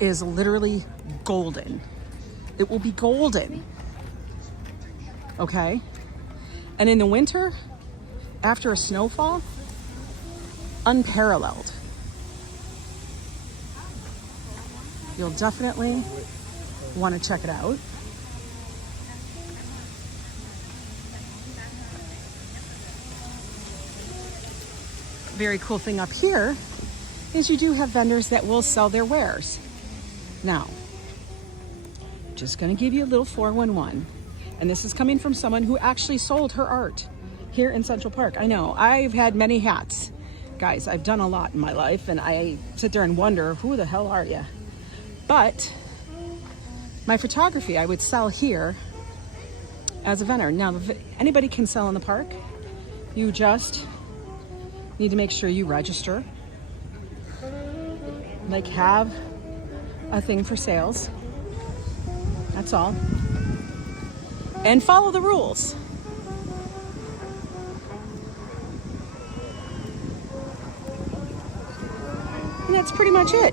is literally golden. It will be golden. Okay? And in the winter, after a snowfall, unparalleled. You'll definitely want to check it out. Very cool thing up here is you do have vendors that will sell their wares. Now, just going to give you a little 411. And this is coming from someone who actually sold her art here in Central Park. I know, I've had many hats. Guys, I've done a lot in my life, and I sit there and wonder, who the hell are you? But my photography, I would sell here as a vendor. Now, anybody can sell in the park. You just need to make sure you register. Like, have a thing for sales. That's all. And follow the rules. And that's pretty much it.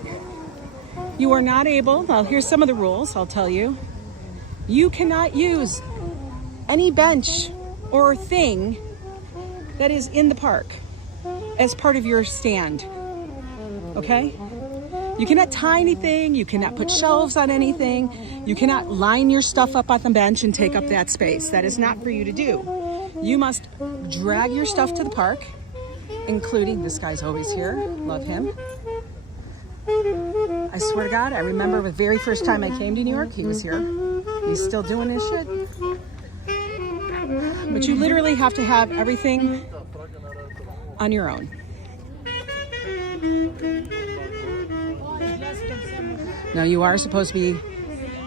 You are not able, well, here's some of the rules I'll tell you. You cannot use any bench or thing that is in the park as part of your stand, okay? You cannot tie anything, you cannot put shelves on anything, you cannot line your stuff up on the bench and take up that space. That is not for you to do. You must drag your stuff to the park, including, this guy's always here, love him. I swear to God, I remember the very first time I came to New York, he was here. He's still doing his shit. But you literally have to have everything on your own. Now, you are supposed to be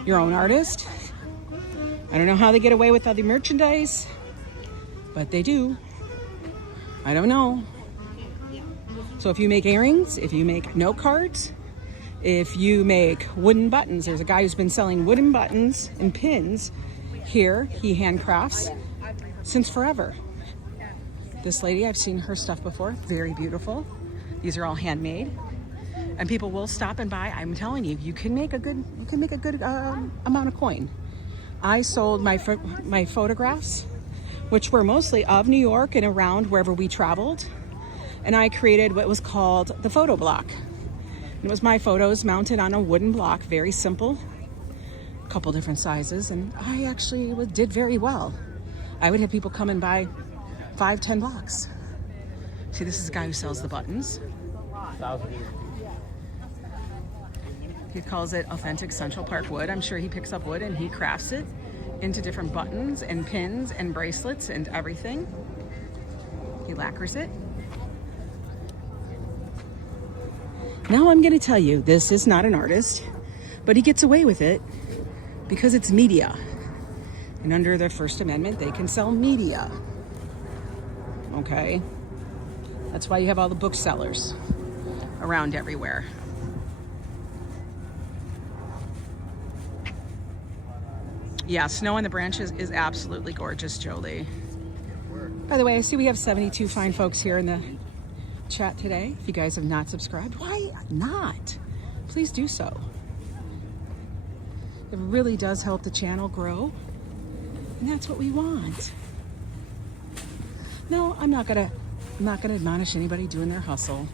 your own artist. I don't know how they get away with other merchandise, but they do. I don't know. So if you make earrings, if you make note cards, if you make wooden buttons, there's a guy who's been selling wooden buttons and pins here. He handcrafts since forever. This lady, I've seen her stuff before, very beautiful. These are all handmade. And people will stop and buy. I'm telling you, you can make a good amount of coin. I sold my photographs, which were mostly of New York and around wherever we traveled. And I created what was called the photo block. It was my photos mounted on a wooden block, very simple, a couple different sizes, and I actually did very well. I would have people come and buy 5-10 blocks. See, this is a guy who sells the buttons. He calls it authentic Central Park wood. I'm sure he picks up wood and he crafts it into different buttons and pins and bracelets and everything. He lacquers it. Now I'm going to tell you, this is not an artist, but he gets away with it because it's media. And under the First Amendment, they can sell media. Okay? That's why you have all the booksellers around everywhere. Yeah, snow on the branches is absolutely gorgeous, Jolie. By the way, I see we have 72 fine folks here in the chat today. If you guys have not subscribed, why not? Please do so. It really does help the channel grow, and that's what we want. No, I'm not gonna admonish anybody doing their hustle.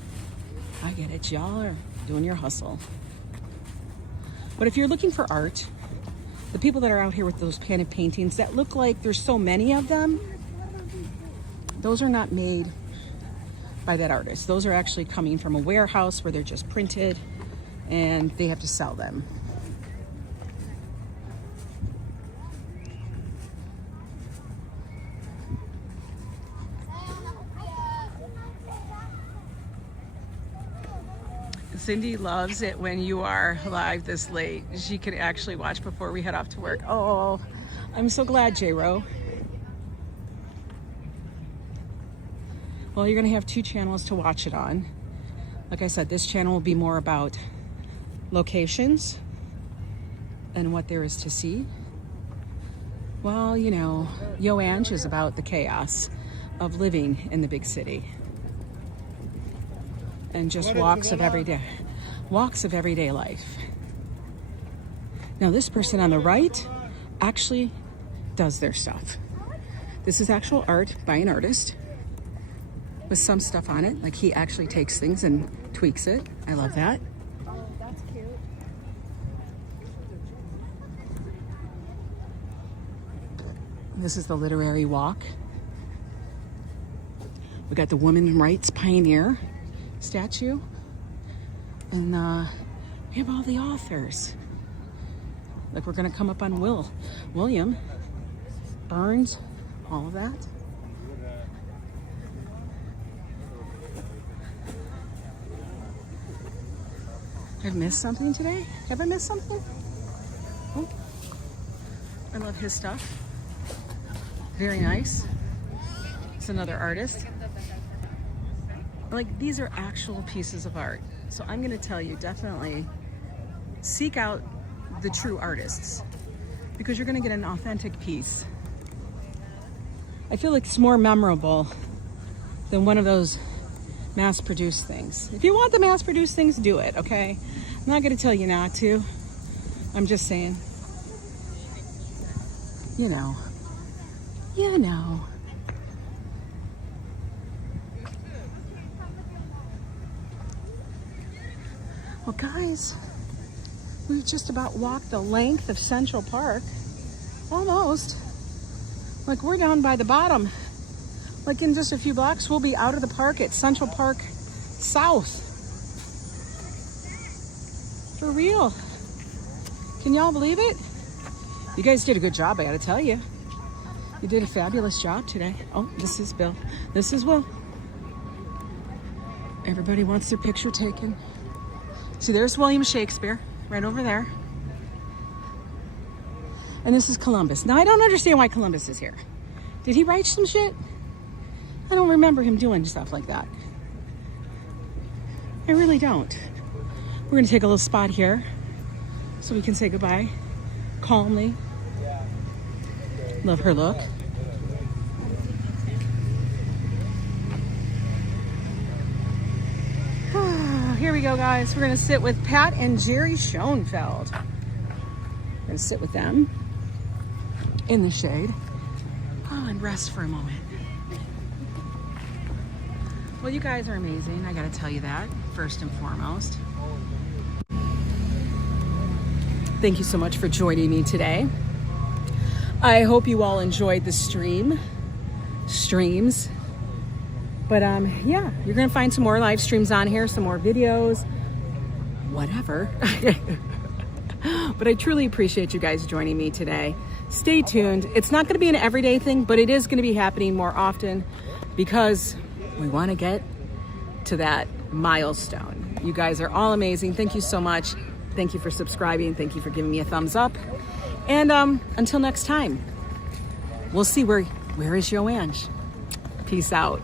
I get it, y'all are doing your hustle. But if you're looking for art, the people that are out here with those painted paintings that look like there's so many of them, those are not made by that artist. Those are actually coming from a warehouse where they're just printed and they have to sell them. Cindy loves it when you are live this late. She can actually watch before we head off to work. Oh, I'm so glad, J-Ro. Well, you're gonna have 2 channels to watch it on. Like I said, this channel will be more about locations and what there is to see. Well, you know, YoAngNYC is about the chaos of living in the big city. And just walks of everyday life. Now, this person on the right actually does their stuff. This is actual art by an artist with some stuff on it. Like, he actually takes things and tweaks it. I love that. Oh, that's cute. This is the literary walk. We got the women's rights pioneer statue, and we have all the authors. Like we're gonna come up on William, Burns, all of that. I've missed something today? Have I missed something? Oh, I love his stuff. Very nice. It's another artist. Like, these are actual pieces of art. So I'm gonna tell you, definitely seek out the true artists because you're gonna get an authentic piece. I feel like it's more memorable than one of those mass-produced things. If you want the mass-produced things, do it, okay? I'm not gonna tell you not to. I'm just saying, you know. Well, guys, we've just about walked the length of Central Park. Almost. Like, we're down by the bottom. Like, in just a few blocks, we'll be out of the park at Central Park South. For real. Can y'all believe it? You guys did a good job, I gotta tell you. You did a fabulous job today. Oh, this is Bill. This is Will. Everybody wants their picture taken. See, there's William Shakespeare, right over there. And this is Columbus. Now, I don't understand why Columbus is here. Did he write some shit? I don't remember him doing stuff like that. I really don't. We're gonna take a little spot here so we can say goodbye calmly. Love her look. Here we go, guys. We're gonna sit with Pat and Jerry Schoenfeld. We're gonna sit with them in the shade. Oh, and rest for a moment. Well, you guys are amazing. I gotta tell you that, first and foremost. Thank you so much for joining me today. I hope you all enjoyed the streams. But yeah, you're gonna find some more live streams on here, some more videos, whatever. But I truly appreciate you guys joining me today. Stay tuned. It's not gonna be an everyday thing, but it is gonna be happening more often because we wanna get to that milestone. You guys are all amazing. Thank you so much. Thank you for subscribing. Thank you for giving me a thumbs up. And until next time, we'll see where is YoAng. Peace out.